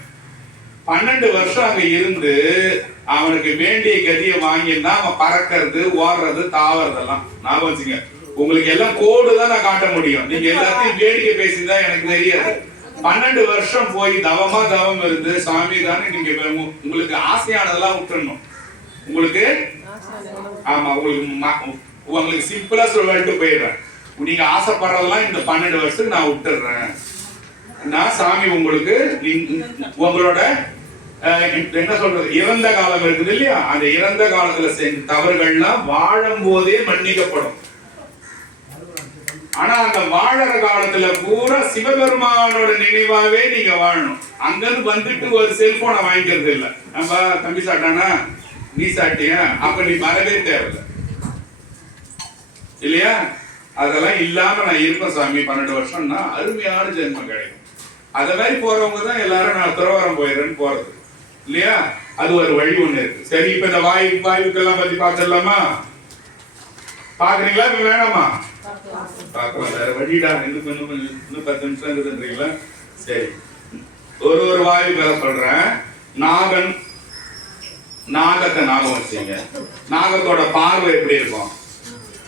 12 வருஷம் அங்க இருந்து அவனுக்கு வேண்டிய கதியை வாங்கினா அவன் பறக்கிறது, ஓடுறது, தாவறதெல்லாம் ஞாபகம் வச்சுங்க. உங்களுக்கு எல்லாம் கோடு தான் நான் காட்ட முடியும், நீங்க எல்லாத்தையும் வேடிக்கை பேசிதான் எனக்கு தெரியாது. 12 வருஷம் போய் தவம் இருந்து சாமி தானே நீங்க உங்களுக்கு ஆசையானதெல்லாம் விட்டுறணும். உங்களுக்கு ஆமா, உங்களுக்கு சிம்பிளா சொல்லிட்டு போயிடுறேன். நீங்க ஆசைப்படுறதெல்லாம் இந்த 12 வருஷத்துக்கு நான் விட்டுறேன். நான் சாமி உங்களுக்கு உங்களோட என்ன சொல்றது, இறந்த காலம் இருக்குது இல்லையா? அந்த இறந்த காலத்துல செஞ்ச தவறுகள்லாம் வாழும் போதே மன்னிக்கப்படும். ஆனா அந்த வாழற காலத்துல பூரா சிவபெருமானோட நினைவாவே நீங்க வாழணும். அங்கிருந்து வந்துட்டு ஒரு செல்போனை வாங்கிக்கிறது இல்லை. நம்ம தம்பி சாட்டானா நீ சாட்டியா, அப்ப நீ வரவே தேவையில்லை இல்லையா? அதெல்லாம் இல்லாம நான் இருப்பேன் சாமி 12 வருஷம்னா அருமையான ஜென்மம் கிடைக்கும். அத மாதிரி போறவங்க தான் எல்லாரும் நான் துறவரம் போயிடுறேன்னு போறது இல்லையா? அது ஒரு வழி ஒண்ணு இருக்கு. சரி, இப்ப இந்த வாயுக்கெல்லாம் பத்தி பார்த்துடலாமா? பாக்குறீங்களா? வேணாமா? பார்க்கலாம். வேற வழிடா, இன்னும் 10 நிமிஷம் இருக்குதுன்றீங்களா? சரி, ஒரு வாயு பேர சொல்றேன். நாகன், நாகத்தை ஞாபகம் வச்சுங்க. நாகத்தோட பார்வை எப்படி இருக்கும்?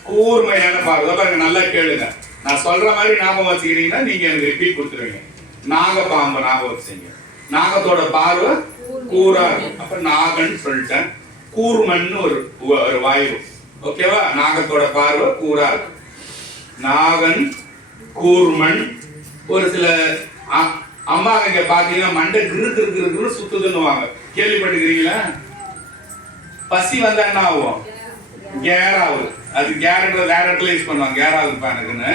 கூர்மையான பார்வை. பாருங்க, நல்லா கேளுங்க. நான் சொல்ற மாதிரி ஞாபகம் வச்சுக்கிறீங்கன்னா நீங்க எனக்கு ரிப்பீட் கொடுத்துருவீங்க. நாகப்பாம்பை ஞாபகம் வச்சுங்க. நாகத்தோட பார்வை கூரா இருக்கும். அப்ப நாகன் சொல்லிட்டேன். கூர்மன் ஒரு வாயு. ஓகேவா? நாகத்தோட பார்வை கூரா இருக்கும். நாகன், கூர்மன். ஒரு சில அம்மா இங்க பாத்தீங்கன்னா மண்டை கிரு சுத்துதுன்னுவாங்க, கேள்விப்பட்டுக்கிறீங்களா? பசி வந்தா என்ன ஆகும்? கேராவு. அது கேரட் வேற இடத்துல யூஸ் பண்ணுவாங்க. கேராவு எனக்குன்னு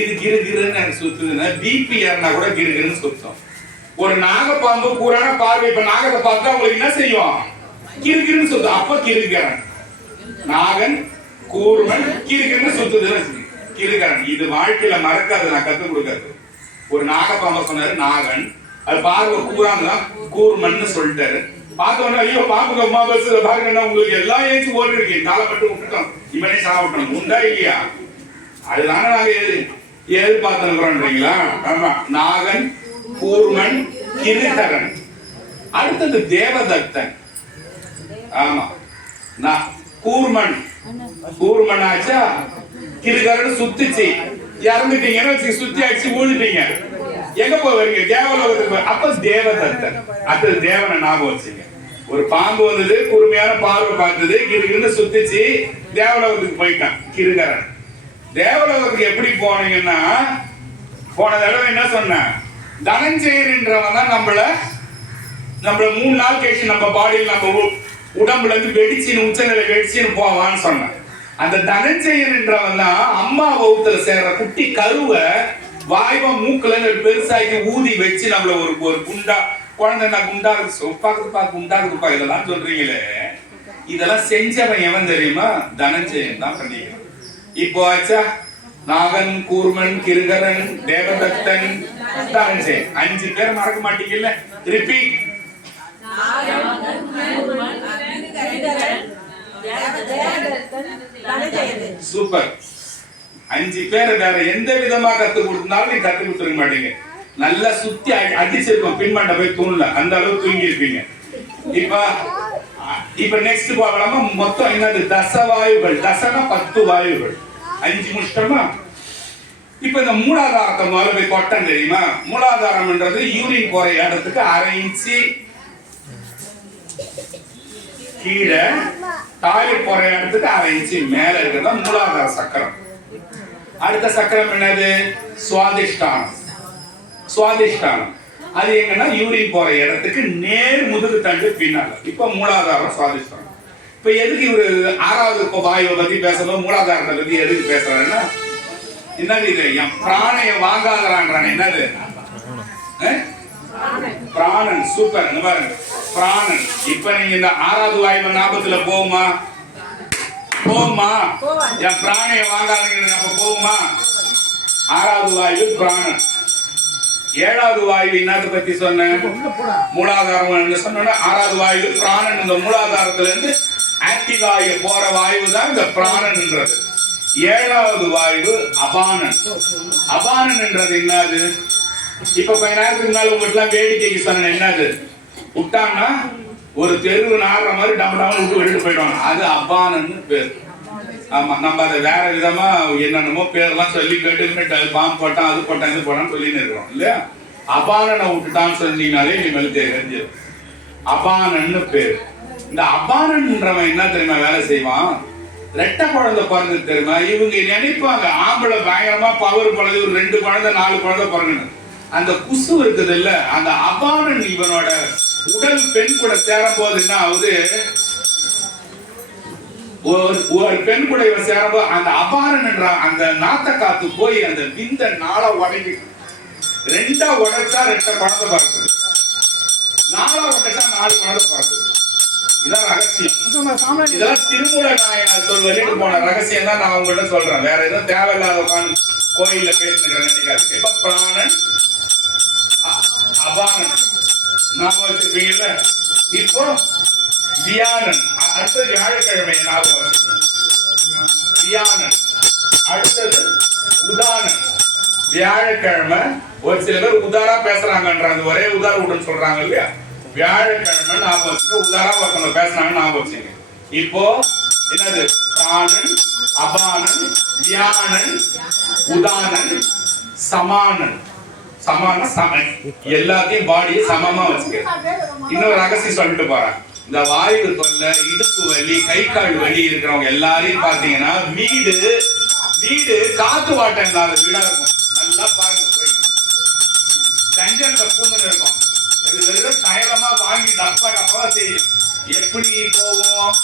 இது கிருன்னு எனக்கு சுத்துதுன்னா பிபி ஏறினா கூட கிருன்னு சுத்தம். ஒரு நாகப்பாம்பு கூரான பார்வை. இப்ப நாகத்தை பார்த்தா உங்களுக்கு என்ன செய்யும்? கிருன்னு சுத்தும். அப்ப கிருகரன். நாகன், கூர்மன், கிருன்னு சுத்துதுன்னு கிருகரன். இது வாழ்க்கையில மறக்காது, நான் கத்துக் கொடுக்காது. ஒரு நாகப்பாம்பை சொன்னாரு நாகன், அது பார்வை கூறான்தான் கூர்மன்னு சொல்லிட்டாரு. பார்த்தோன்னா ஐயோ பாம்புக்கு அம்மா பஸ் பாருங்க, உங்களுக்கு எல்லாம் ஏச்சு ஓடி இருக்கீங்க, காலை மட்டும் விட்டுட்டோம், இவனே சாப்பிட்டோம். உண்டா இல்லையா? அதுதானே நாங்க எதிர்பார்த்துக்கிறோம்ன்றீங்களா? ஆமா, நாகன், கூர்மன், கிருகரன். அடுத்தது தேவதத்தன். ஆமா, கூர்மன் ஆச்சா, கிருகரன் சுத்திச்சு இறந்துட்டீங்கன்னு சுத்தி அடிச்சு ஊழிட்டீங்க. எங்க போவீங்க? தேவலோகத்துக்கு. அப்ப தேவதத்தன். அடுத்தது தேவனை ஞாபகம் வச்சுங்க. ஒரு பாம்பு வந்தது, கூர்மையான பார்வை பார்த்தது, கிருகிருன்னு சுத்திச்சு தேவலோகத்துக்கு போயிட்டான் கிருகரன். தேவலோகத்துக்கு எப்படி போனீங்கன்னா, போன தடவை என்ன சொன்ன, தனஞ்செயர்ன்றவன் தான் நம்மள 3 நாள் கழிச்சு நம்ம பாடியில் நம்ம உடம்புல இருந்து வெடிச்சின்னு உச்சநிலை வெடிச்சின்னு போவான்னு சொன்னேன். அந்த தனஞ்செயர்ன்றவன் தான் அம்மா வகுத்துல சேர்ற குட்டி கருவை வாய்வா மூக்குல பெருசாக்கி ஊதி வச்சு நம்மள ஒரு குண்டா குழந்தை குண்டா சொப்பாக்குப்பா குண்டாக்குப்பா இதெல்லாம் சொல்றீங்களே, இதெல்லாம் செஞ்சவன் எவன் தெரியுமா? தனஞ்செயன் தான் பண்ணிக்கிறான். இப்போ ஆச்சா நாகன், கூர்மன், கிருகரன், தேவதத்தன், தனஞ்சயன். 5 பேர் மறக்க மாட்டீங்கல்ல? ரிப்பீட். சூப்பர். 5 பேர் வேற எந்த விதமா கத்து கொடுத்தாலும் நீ கத்து கொடுத்துருக்க மாட்டீங்க. நல்லா சுத்தி அடிச்சிருக்கோம் பின்மண்ட போய் தூணல, அந்த அளவுக்கு தூங்கி இருப்பீங்க. இப்ப நெக்ஸ்ட் போகலாமா? மொத்தம் என்னது? தசவாயுகள். தசனா 10 வாயுகள். 5 முடிச்சிட்டோமா? இப்ப இந்த மூலாதாரத்தை முதல்ல போய் கொட்டம் தெரியுமா? மூலாதாரம்ன்றது யூரின் போற இடத்துக்கு 1/2 இன்ச்சு கீழே, டாய்லெட் போற இடத்துக்கு 1/2 இன்ச்சு மேல இருக்கிறதா மூலாதார சக்கரம். அடுத்த சக்கரம் என்னது? சுவாதிஷ்டானம். சுவாதிஷ்டானம் அது எங்கன்னா யூரின் போற இடத்துக்கு நேர் முதுகு தண்டு பின்னால. இப்ப மூலாதாரம், சுவாதிஷ்டானம். இப்ப எதுக்கு இவரு 6வது வாயுவை பத்தி பேசணும், மூலாதாரத்தை பத்தி எதுக்கு பேசுறாருன்னா, என்னது இது? என் பிராணைய வாங்காதறான்றான். என்னது? பிராணன். சூப்பர். பாருங்க, பிராணன். இப்ப நீங்க இந்த 6வது வாயுவை ஞாபகத்துல போகுமா? போகுமா? என் பிராணைய வாங்காதீங்க. அப்ப போகுமா? 6வது வாயு பிராணன். 7வது வாயு என்னத்தை பத்தி சொன்னேன்? மூலாதாரம் சொன்ன. 6வது வாயு பிராணன். இந்த மூலாதாரத்துல இருந்து ஆக்டிவாயு போற வாயு தான் இந்த பிராணன்ன்றது. 7வது வாயு அபானன். அபானன் என்றது என்னது? இப்ப கொஞ்ச நேரத்துக்கு முன்னால உங்ககிட்ட வேடிக்கைக்கு சொன்ன. என்னது? விட்டாங்கன்னா ஒரு தெருவு நாடுற மாதிரி டம்டாமல் விட்டு விட்டுட்டு போயிடுவாங்க. அது அபானன்னு பேர். ஆமா, நம்ம அதை வேற விதமா என்னென்னமோ பேர்லாம் சொல்லி கேட்டு பாம்பு போட்டான், அது போட்டான், இது போட்டான்னு சொல்லின்னு இருக்கிறோம் இல்லையா? அபானனை விட்டுட்டான்னு சொன்னீங்கனாலே இனிமேல் தெரிஞ்சு அபானன்னு பேர். இந்த அபானன்றவன் என்ன தெரியுமா வேலை செய்வான்? ரெட்டை குழந்தை பிறந்து தெரியுமா? இவங்க நினைப்பாங்க ஆம்பளை பயங்கரமா பவர் பிறகு ஒரு 2 குழந்தை 4 குழந்தை பிறகுன்னு. அந்த குசு இருக்குது இல்ல, அந்த அபானன் இவனோட உடல் பெண் கூட சேரும் போது என்ன ஆகுது? ஒரு பெண் கூட இவன் சேரும்போது அந்த அபாரன் என்ற அந்த நாத்த காத்து போய் அந்த விந்த நாளை உடங்கி 2ஆ உடைச்சா 2 குழந்தை பிறக்குது, 4ஆ உடைச்சா 4 குழந்தை பிறக்குது. இதான் ரகசியம். இதெல்லாம் திருமூல நாயனார் வெளியிட்டு போன ரகசியம் தான் நான் உங்கள்கிட்ட சொல்றேன். வேற எதுவும் தேவையில்லாத உட்காந்து கோயில்ல பேசினுக்கிறேன் நினைக்காது. இப்ப பிராணன், அபானன் ஞாபகம் வச்சிருப்பீங்கல்ல. இப்போ வியானன். அடுத்தது வியாழக்கிழமை ஞாபகம் வச்சிருக்கீங்க. வியானன். அடுத்தது உதானன். வியாழக்கிழமை. ஒரு சில பேர் உதாரா பேசுறாங்கன்றாங்க, ஒரே உதார விட்டுன்னு சொல்றாங்க இல்லையா? வியாழக்கிழமை ஞாபகம் வச்சுக்க. உதாரா ஒருத்தவங்க பேசுறாங்க ஞாபகம் வச்சுங்க. இப்போ என்னது? பிராணன், அபானன், வியானன், உதானன், சமானன். சமான சமன். எல்லாத்தையும் பாடியை சமமா வச்சுக்க. இன்னொரு ரகசியம் சொல்லிட்டு போறேன். இந்த வாயு தொல்லை, இடுப்பு வலி, கை கால் வலி இருக்கிறவங்க எல்லாரையும் பாத்தீங்கன்னா வீடு காத்து வாட்டம் இல்லாத வீடா இருக்கும். நல்லா பாருங்க, போய் தஞ்சன்ல பூந்துன்னு இருக்கும். இது வெறும் தைலமா வாங்கி டப்பா செய்யும். எப்படி போவோம்?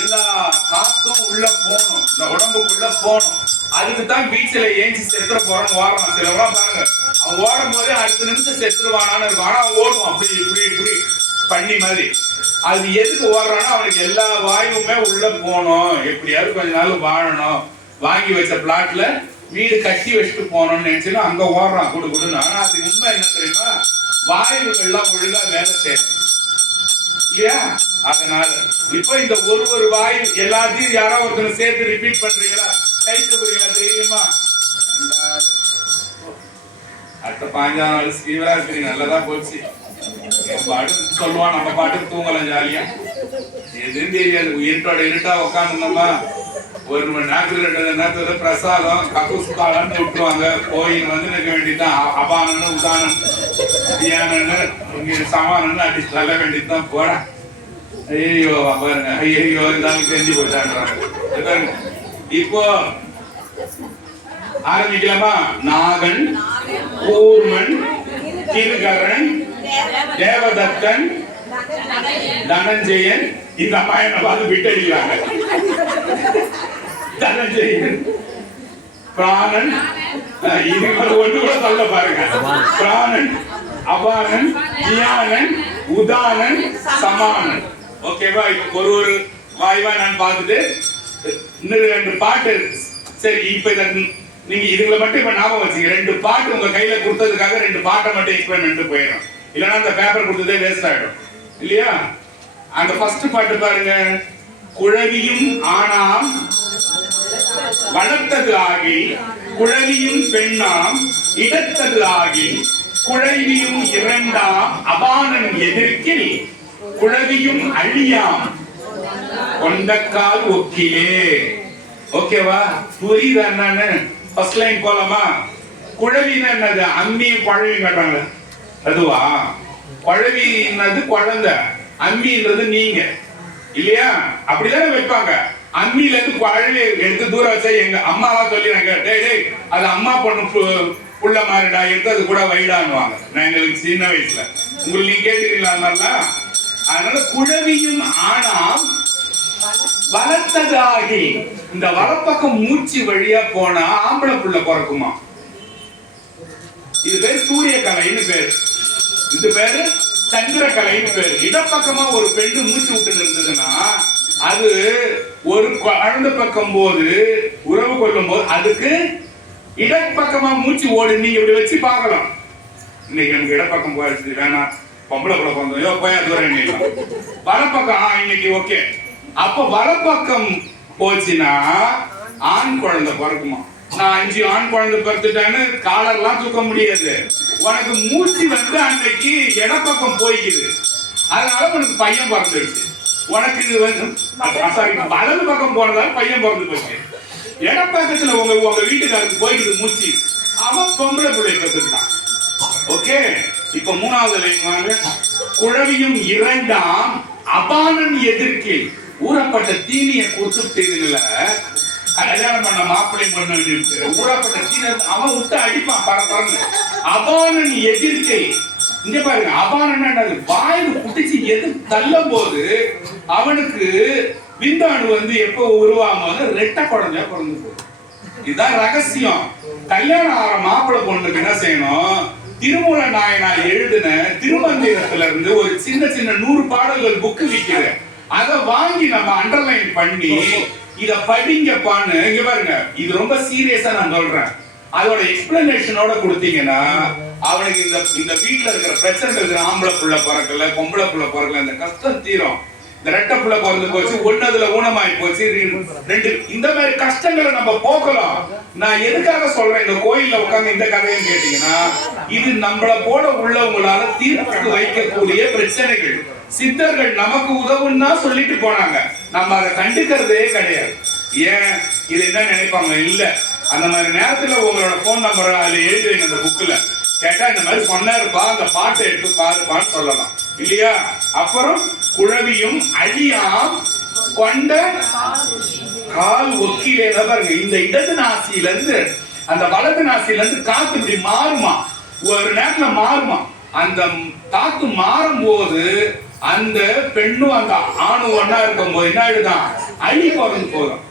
எல்லா காத்தும் உள்ள போகணும், இந்த உடம்புக்குள்ள போகணும். அதுக்கு தான் பீச்சில் ஏஞ்சி செத்துற போறோம்னு ஓடுறான். சிலவெல்லாம் பாருங்க, அவன் ஓடும் போதே அடுத்த நிமிஷம் செத்துருவானான்னு இருக்கும். ஆனா அவன் ஓடுவான் அப்படி இப்படி பண்ணி மாதிரி. அது எதுக்கு ஓடுறான்னா, அவனுக்கு எல்லா வாயுமே உள்ள போகணும், எப்படியாவது கொஞ்ச நாள் வாழணும், வாங்கி வச்ச பிளாட்ல வீடு கட்டி வச்சுட்டு போகணும்னு நினைச்சுன்னா அங்க ஓடுறான் குடுன்னு. ஆனா அதுக்கு உண்மை என்ன தெரியுமா? வாயுகள்லாம் ஒழுங்கா வேலை செய்யணும் இல்லையா? அதனால இப்ப இந்த ஒரு வாயு எல்லாத்தையும் யாராவது ஒருத்தர் சேர்த்து ரிப்பீட் பண்றீங்களா? கை தூக்குறீங்களா? தெரியுமா? அடுத்த 15 நாள் ஸ்ரீவரா இருக்கிறீங்க. நல்லதான் போச்சு. பாட்டுக்கு சொல்லுவான், நம்ம பாட்டுக்கு தூங்கலாம் ஜாலியா. எதுவும் தெரியாது. இருட்டா உட்காந்துருந்தோமா, 1 மணி நேரத்துக்கு 2 நேரத்துல பிரசாதம் கக்கூஸ் காலன்னு விட்டுருவாங்க. கோயில் வந்து நிற்க வேண்டியதுதான். அபானன்னு, உதானன், தியானன்னு, சமானன்னு அடிச்சு தள்ள வேண்டியதுதான். போட ஐயோ பாருங்க, ஐயோ இருந்தாலும் தெரிஞ்சு போயிட்டாங்க. இப்போ ஆரம்பிக்கலாமா? நாகன், கூர்மன், கிருகரன், தேவதத்தன், தனஞ்சயன். இந்த அம்மா என்ன பார்த்து விட்டடிக்கிறாங்க. தனஞ்சயன், பிராணன், இது ஒன்று கூட சொல்ல பாருங்க. பிராணன், அபானன், வியானன், உதானன், சமானன். ஓகேவா? இப்ப ஒரு வாயுவா நான் பார்த்துட்டு இன்னும் 2 பாட்டு. சரி, இப்ப நீங்க இதுல மட்டும் இப்ப ஞாபகம் வச்சுங்க. 2 பாட்டு உங்க கையில கொடுத்ததுக்காக 2 பாட்டை மட்டும் எக்ஸ்பிளைன் பண்ணிட்டு போயிடும். இல்லைன்னா அந்த பேப்பர் கொடுத்ததே வேஸ்ட் ஆயிடும் இல்லையா? அந்த ஃபர்ஸ்ட் பாட்டு பாருங்க. குழவியும் ஆனாம் வளர்த்தது ஆகி குழவியும் பெண்ணாம் இடத்தது ஆகி குழவியும் இரண்டாம் அபானன் எதிர்க்கில் குழவியும் அழியாம் கொண்டக்கால் ஒக்கிலே. ஓகேவா? புரியுதா என்னன்னு? ஃபர்ஸ்ட் லைன் போலாமா? குழவினா என்னது? அம்மியும் குழவியும் கட்டுறாங்க அதுவா? குழவினது குழந்தை, அம்மின்றது நீங்க இல்லையா? அப்படிதானே வைப்பாங்க. அம்மியில இருந்து குழவி எடுத்து தூரம் வச்சா எங்க அம்மாவா சொல்லிடுறாங்க, டேய் டேய் அது அம்மா பொண்ணு புள்ள மாறிடா, எடுத்து அது கூட வைடான்னுவாங்க. நான் எங்களுக்கு சின்ன வயசுல உங்களுக்கு நீங்க கேட்டுக்கிறீங்களா அந்த மாதிரிலாம்? அதனால குழவியும் ஆனாம் வளர்த்தது ஆகி, இந்த வலப்பக்கம் மூச்சு வழியா போனா ஆம்பளை புள்ள பிறக்குமா? இது பேர் சூரிய கலைன்னு பேரு, இது பேரு சந்திர கலைன்னு பேரு. இடப்பக்கமா ஒரு பெண்ணு மூச்சு விட்டு இருந்ததுன்னா அது ஒரு குழந்தை பக்கம் போது உறவு கொள்ளும் போது அதுக்கு இடப்பக்கமா மூச்சு ஓடு. நீங்க இப்படி வச்சு பார்க்கலாம். இன்னைக்கு நமக்கு இடப்பக்கம் போயிடுச்சு, வேணாம் பொம்பளை கூட பிறந்தோம் போய் தூரம் வலப்பக்கம் இன்னைக்கு ஓகே. அப்ப வலப்பக்கம் போச்சுன்னா ஆண் குழந்தை பிறக்குமா? நான் 5 ஆண் குழந்தை பிறந்துட்டேன்னு காலர்லாம் தூக்க முடியாது. உனக்கு மூச்சு வந்து அன்னைக்கு இடப்பக்கம் போய்க்குது, அதனால உனக்கு பையன் பிறந்துடுச்சு. உனக்கு இது வந்து சாரி வலது பக்கம் போனதால பையன் பிறந்து போச்சு. இடப்பக்கத்துல உங்க வீட்டுக்காரருக்கு போய்க்குது மூச்சு, அவன் பொம்பளை பிள்ளை கத்துக்கிட்டான். ஓகே, இப்ப 3வது லைன் வாங்க. குழவியும் இரண்டாம் அபானன் எதிர்க்கில், ஊறப்பட்ட தீனியை கொடுத்துட்டீங்கல்ல, கல்யாணம் பண்ண மாப்பிள்ளை பண்ண ஊறப்பட்ட தீனி அவன் விட்டு அடிப்பான் பரப்பரன்னு. அபானன் எதிர்க்கை இங்க பாருங்க. அபானன் வாயில் குட்டிச்சு எது தள்ளும் போது அவனுக்கு விந்தாணு வந்து எப்ப உருவாம ரெட்டை குழந்தையா பிறந்து போகுது. இதுதான் ரகசியம். கல்யாணம் ஆகிற மாப்பிள்ளை பொண்ணுக்கு என்ன செய்யணும்? திருமூல நாயனார் எழுதின திருமந்திரத்துல இருந்து ஒரு சின்ன சின்ன 100 பாடல்கள் புக்கு விற்கிற, அதை வாங்கி நம்ம அண்டர்லைன் பண்ணி இத படிங்கப்பான்னு. இங்க பாருங்க, இது ரொம்ப சீரியஸா நான் சொல்றேன். அதோட எக்ஸ்பிளனேஷனோட கொடுத்தீங்கன்னா அவனுக்கு இந்த வீட்டுல இருக்கிற பிரச்சனை இருக்கிற ஆம்பளை புள்ள பிறக்கல, பொம்பளை புள்ள பிறக்கல, இந்த கஷ்டம் தீரும். இந்த ரெட்டை புள்ள பிறந்து போச்சு, ஒன்னதுல ஊனமாயி போச்சு, 2 இந்த மாதிரி கஷ்டங்களை நம்ம போக்கலாம். நான் எதுக்காக சொல்றேன்? இந்த கோயில்ல உட்கார்ந்து இந்த கதையும் கேட்டீங்கன்னா இது நம்மள போல உள்ளவங்களால தீர்த்து வைக்கக்கூடிய பிரச்சனைகள். சித்தர்கள் நமக்கு உதவுன்னா சொல்லிட்டு போனாங்க, நம்ம அதை கண்டுக்கிறதே கிடையாது. ஏன்? இது என்ன நினைப்பாங்க? இல்ல, அந்த மாதிரி நேரத்துல உங்களோட போன் நம்பர் அதுல எழுதி வைங்க. அந்த புக்ல கேட்டா இந்த மாதிரி சொன்னாருப்பா, அந்த பாட்டை எடுத்து பாருப்பான்னு சொல்லலாம் இல்லையா? அப்புறம் குழவியும் அழியாம் கொண்ட கால் ஒக்கிலே. பாருங்க, இந்த இடது நாசியில இருந்து அந்த வலது நாசியில இருந்து காத்து இப்படி மாறுமா, ஒரு நேரத்துல மாறுமா. அந்த காத்து மாறும் போது அந்த பெண்ணும் அந்த ஆணும் ஒன்னா இருக்கும் போது என்ன ஆயிடுதான்? அழி பிறந்து போதும்.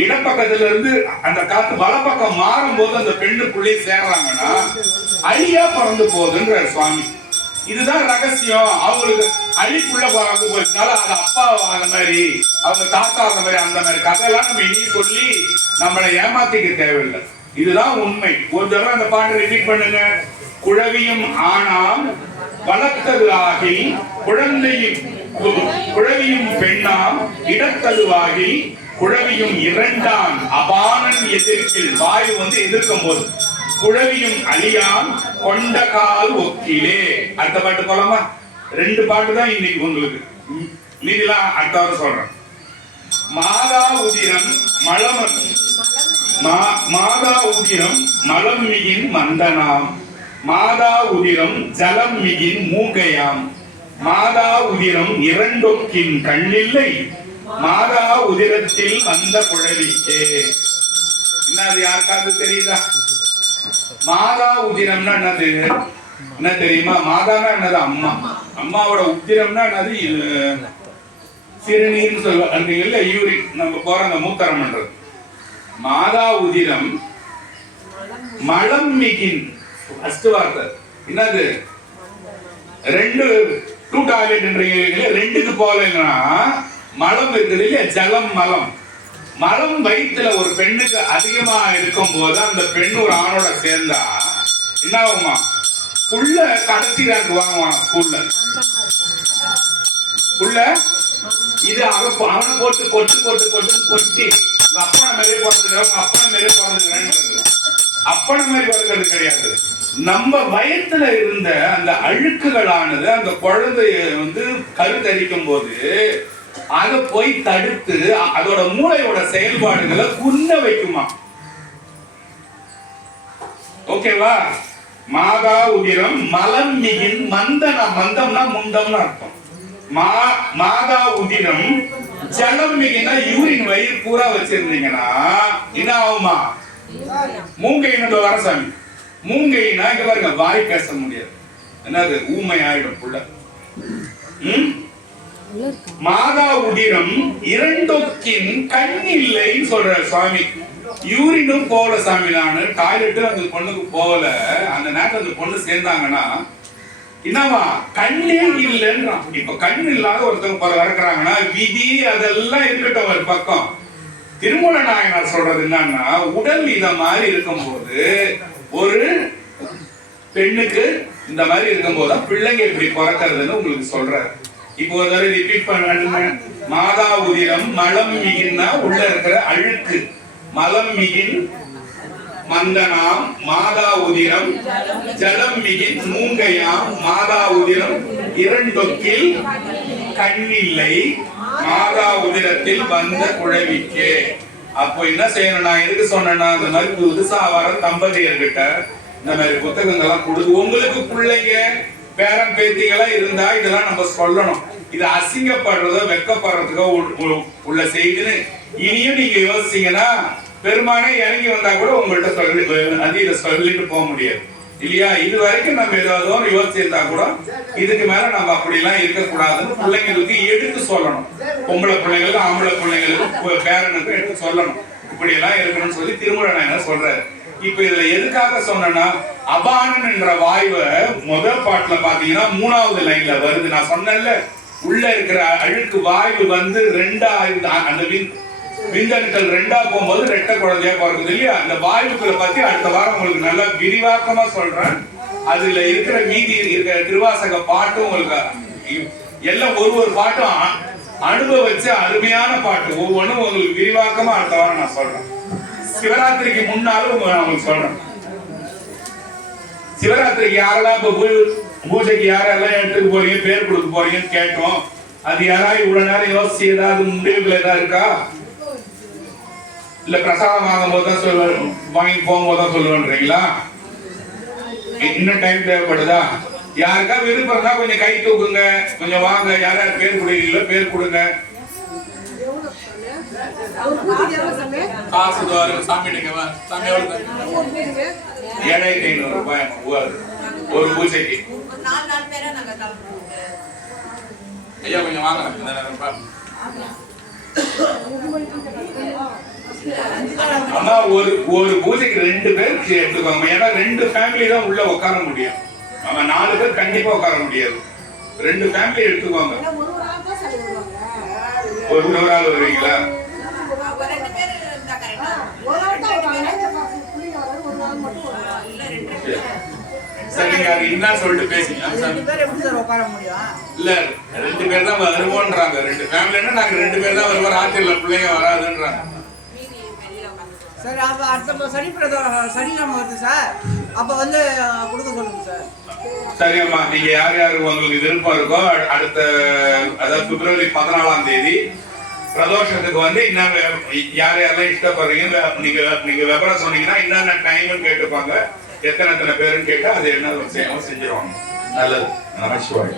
இடப்பக்கத்துல இருந்து அந்த காத்து வலப்பக்கம் மாறும் போது அந்த பெண்ணுக்குள்ளே சேர்றாங்கன்னா அழியா பிறந்து போகுதுன்ற சுவாமி. இதுதான் ரகசியம். அவங்களுக்கு அழிப்புள்ள பிறந்து போச்சுனால அது அப்பா அந்த மாதிரி, அவங்க தாத்தா அந்த மாதிரி, அந்த மாதிரி கதையெல்லாம் நம்ம இனி சொல்லி நம்மளை ஏமாத்திக்க தேவையில்லை. இதுதான் உண்மை. ஒரு தடவை அந்த பாட்டை ரிப்பீட் பண்ணுங்க. குழவியும் ஆனாம் வளர்த்தது ஆகி குழவியும் பெண்ணாம் இடத்ததுவாகி குழவியும் இரண்டாம் அபானன் எதிர்க்கில், வாயு வந்து எதிர்க்கும் போது குழவியும் அழியாம் கொண்ட கால் ஒக்கிலே. அடுத்த பாட்டு போலாமா? 2 பாட்டு தான் இன்னைக்கு உங்களுக்கு, நீங்களாம் அடுத்த வாரம் சொல்றேன். மாதா உதிரம் மலம் மிகின் மந்தனாம், மாதா உதிரம் ஜலம் மிகின் மூங்கையாம், மாதா உதிரம் 2 கண்ணில்லை, மாதா உதிரத்தில் வந்த குழவிக்கே. என்னது யாருக்காவது தெரியுதா? மாதா உதிரம்னா என்னது? என்ன தெரியுமா? மாதானா என்னது? அம்மா. அம்மாவோட உத்திரம்னா என்னது? சிறுநீர்னு சொல்லுவாங்க, யூரின், நம்ம போற அந்த மூத்தரம் பண்றது. மாதா உதிரம் மலம் மிகின், ஃபர்ஸ்ட் வார்த்தை என்னது? 2 டாய்லெட் 2க்கு போகலைன்னா மலம் இருக்குது இல்லையா? ஜலம் மலம். மலம் வயிற்றுல ஒரு பெண்ணுக்கு அதிகமா இருக்கும் போது அந்த பெண் ஒரு ஆணோட சேர்ந்தா என்ன ஆகுமா? புள்ள கடைசி ரேங்க் வாங்குவான் ஸ்கூல்ல. புள்ள இது அவனை போட்டு கொட்டு கொட்டு கொட்டு கொட்டி உங்க அப்பனை மாதிரி பிறந்துக்கிறேன், உங்க அப்பனை மாதிரி பிறந்துக்கிறேன்னு அப்பனை மாதிரி பிறக்கிறது கிடையாது. நம்ம வயத்துல இருந்த அந்த அழுக்குகளானது அந்த குழந்தைய கருத்தரிக்கும் போது அதை போய் தடுத்து அதோட மூளையோட செயல்பாடுகளை குன்ன வைக்குமா. ஓகேவா? மாதா உதிரம் மலம் மிகின் மந்தனா, மந்தம்னா முண்டம்னு அர்த்தம். மாதா உதிரம் ஜலம் மிகினா யூரின் வயிறு பூரா வச்சிருந்தீங்கன்னா என்ன ஆகுமா? மூங்கைன்னு வரசாமி. மூங்கைனா இங்க பாருங்க, வாய் பேச முடியாது, என்னது ஊமை ஆயிடும் புள்ள. மாதா உதிரம் இரண்டொக்கின் கண் இல்லைன்னு சொல்ற சுவாமி. யூரினும் போகல சாமி, நானு டாய்லெட்டும் அந்த பொண்ணுக்கு போகல. அந்த நேரத்தில் அந்த பொண்ணு சேர்ந்தாங்கன்னா என்னவா? கண்ணே இல்லைன்றான். இப்ப கண் இல்லாத ஒருத்தவங்க வரக்குறாங்கன்னா விதி அதெல்லாம் இருக்கட்டும் ஒரு பக்கம். திருமூல நாயனார் சொல்றது என்னன்னா, உடல் இத மாதிரி இருக்கும் போது ஒரு பெண்ணுக்கு இந்த மாதிரி இருக்கும் போதுதான் பிள்ளைங்க இப்படி பிறக்கிறதுன்னு உங்களுக்கு சொல்றாரு. இப்போ ஒரு தடவை ரிப்பீட் பண்ண, மாதா உதிரம் மலம் மிகின்னா உள்ள இருக்கிற அழுக்கு, மலம் மிகின் மந்தனாம் மாதா உதிரம் ஜலம் மிகின் மூங்கையாம் மாதா உதிரம் இரண்டொக்கில் கண்ணில்லை மாதா உதிரத்தில் வந்த குழவிக்கே. அப்போ என்ன செய்யணும்? நான் எதுக்கு சொன்னேன்னா, இந்த மாதிரி புதுசா வர தம்பதியர்கிட்ட இந்த மாதிரி புத்தகங்கள்லாம் கொடுத்து உங்களுக்கு பிள்ளைங்க பேரம் பேத்திகளா இருந்தா இதெல்லாம் நம்ம சொல்லணும். இது அசிங்கப்படுறதோ வெக்கப்படுறதுக்கோ உள்ள செய்தின்னு இனியும் நீங்க யோசிச்சீங்கன்னா பெருமானே இறங்கி வந்தா கூட உங்கள்கிட்ட சொல்லிட்டு போக முடியாது இல்லையா? இது வரைக்கும் நம்ம ஏதாவது யோசிச்சிருந்தா கூட இதுக்கு மேல நம்ம அப்படி எல்லாம் இருக்கக்கூடாதுன்னு பிள்ளைங்களுக்கு எடுத்து சொல்லணும். பொம்பளை பிள்ளைங்களுக்கு ஆம்பளை பிள்ளைங்களுக்கு பேரனுக்கு எடுத்து சொல்லணும். இப்படி எல்லாம் இருக்கணும்னு சொல்லி திருமூல நாயனார் சொல்றாரு. இப்ப இதுல எதுக்காக சொன்னா, அபானன் என்ற வாய்வை முதல் பாட்டுல பாத்தீங்கன்னா 3வது லைன்ல வருது. நான் சொன்னேன்ல, உள்ள இருக்கிற அழுக்கு வாய்வு ரெண்டா அந்த விந்தணுக்கள் ரெண்டா போகும்போது ரெட்டை குழந்தையா பிறகுது இல்லையா? அந்த வாயுக்களை பத்தி அடுத்த வாரம் உங்களுக்கு நல்லா விரிவாக்கமா சொல்றேன். அதுல இருக்கிற மீதி இருக்கிற திருவாசக பாட்டும் உங்களுக்கு எல்லாம் ஒரு பாட்டும் அனுபவிச்ச அருமையான பாட்டு. ஒவ்வொன்றும் உங்களுக்கு விரிவாக்கமா அடுத்த வாரம் நான் சொல்றேன். சிவராத்திரிக்கு முன்னாலும் நான் உங்களுக்கு சொல்றேன். சிவராத்திரிக்கு யாரெல்லாம் பூஜைக்கு யாரெல்லாம் எடுத்துட்டு போறீங்க, பேர் கொடுக்க போறீங்கன்னு கேட்டோம். அது யாராவது இவ்வளவு நேரம் யோசிச்சு ஏதாவது முடிவுகள் ஏதாவது இருக்கா? இல்ல பிரசாதம் வாங்கும் போதுதான் சொல்லுவேன், வாங்கி போகும்போதுதான் சொல்லுவேன்றீங்களா? இன்னும் டைம் தேவைப்படுதா? யாருக்கா விருப்பம் இருந்தா கொஞ்சம் கை தூக்குங்க, கொஞ்சம் வாங்க. யாராவது பேர் கொடுக்கீங்களோ பேர் கொடுங்க. காசு சாமி ₹7500 ஒரு பூஜைக்கு. ஐயா கொஞ்சம் வாங்க. ஆனா ஒரு பூஜைக்கு 2 பேருக்கு எடுத்துக்கோங்க. ஏன்னா 2 ஃபேமிலி தான் உள்ள உட்கார முடியும். ஆமா 4 பேர் கண்டிப்பா உட்கார முடியாது. 2 ஃபேமிலி எடுத்துக்கோங்க. ஒரு ஆள் வருவீங்களா? சரிங்க, அது என்ன சொல்லிட்டு பேசிங்க. இல்ல 2 பேர் தான் வருவோன்றாங்க. 2 ஃபேமிலின்னா நாங்க 2 பேர் தான் வருவோம், ராத்திரில பிள்ளைங்க வராதுன்றாங்க. சார் அப்ப அடுத்த சனிக்கிழமை வருது சார், அப்ப கொடுக்க சொல்லுங்க சார். சரிம்மா, நீங்க யார் யாருக்கு உங்களுக்கு விருப்பம் இருக்கோ அடுத்த அதாவது பிப்ரவரி 14ஆம் தேதி பிரதோஷத்துக்கு இன்னும் யார் யாரெல்லாம் இஷ்டப்படுறீங்க நீங்க விவரம் சொன்னீங்கன்னா என்னென்ன டைம்னு கேட்டுப்பாங்க. எத்தனை பேருன்னு கேட்டா அது என்ன செய்யணும் செஞ்சிருவாங்க. நல்லது. நமச்சிவாய்.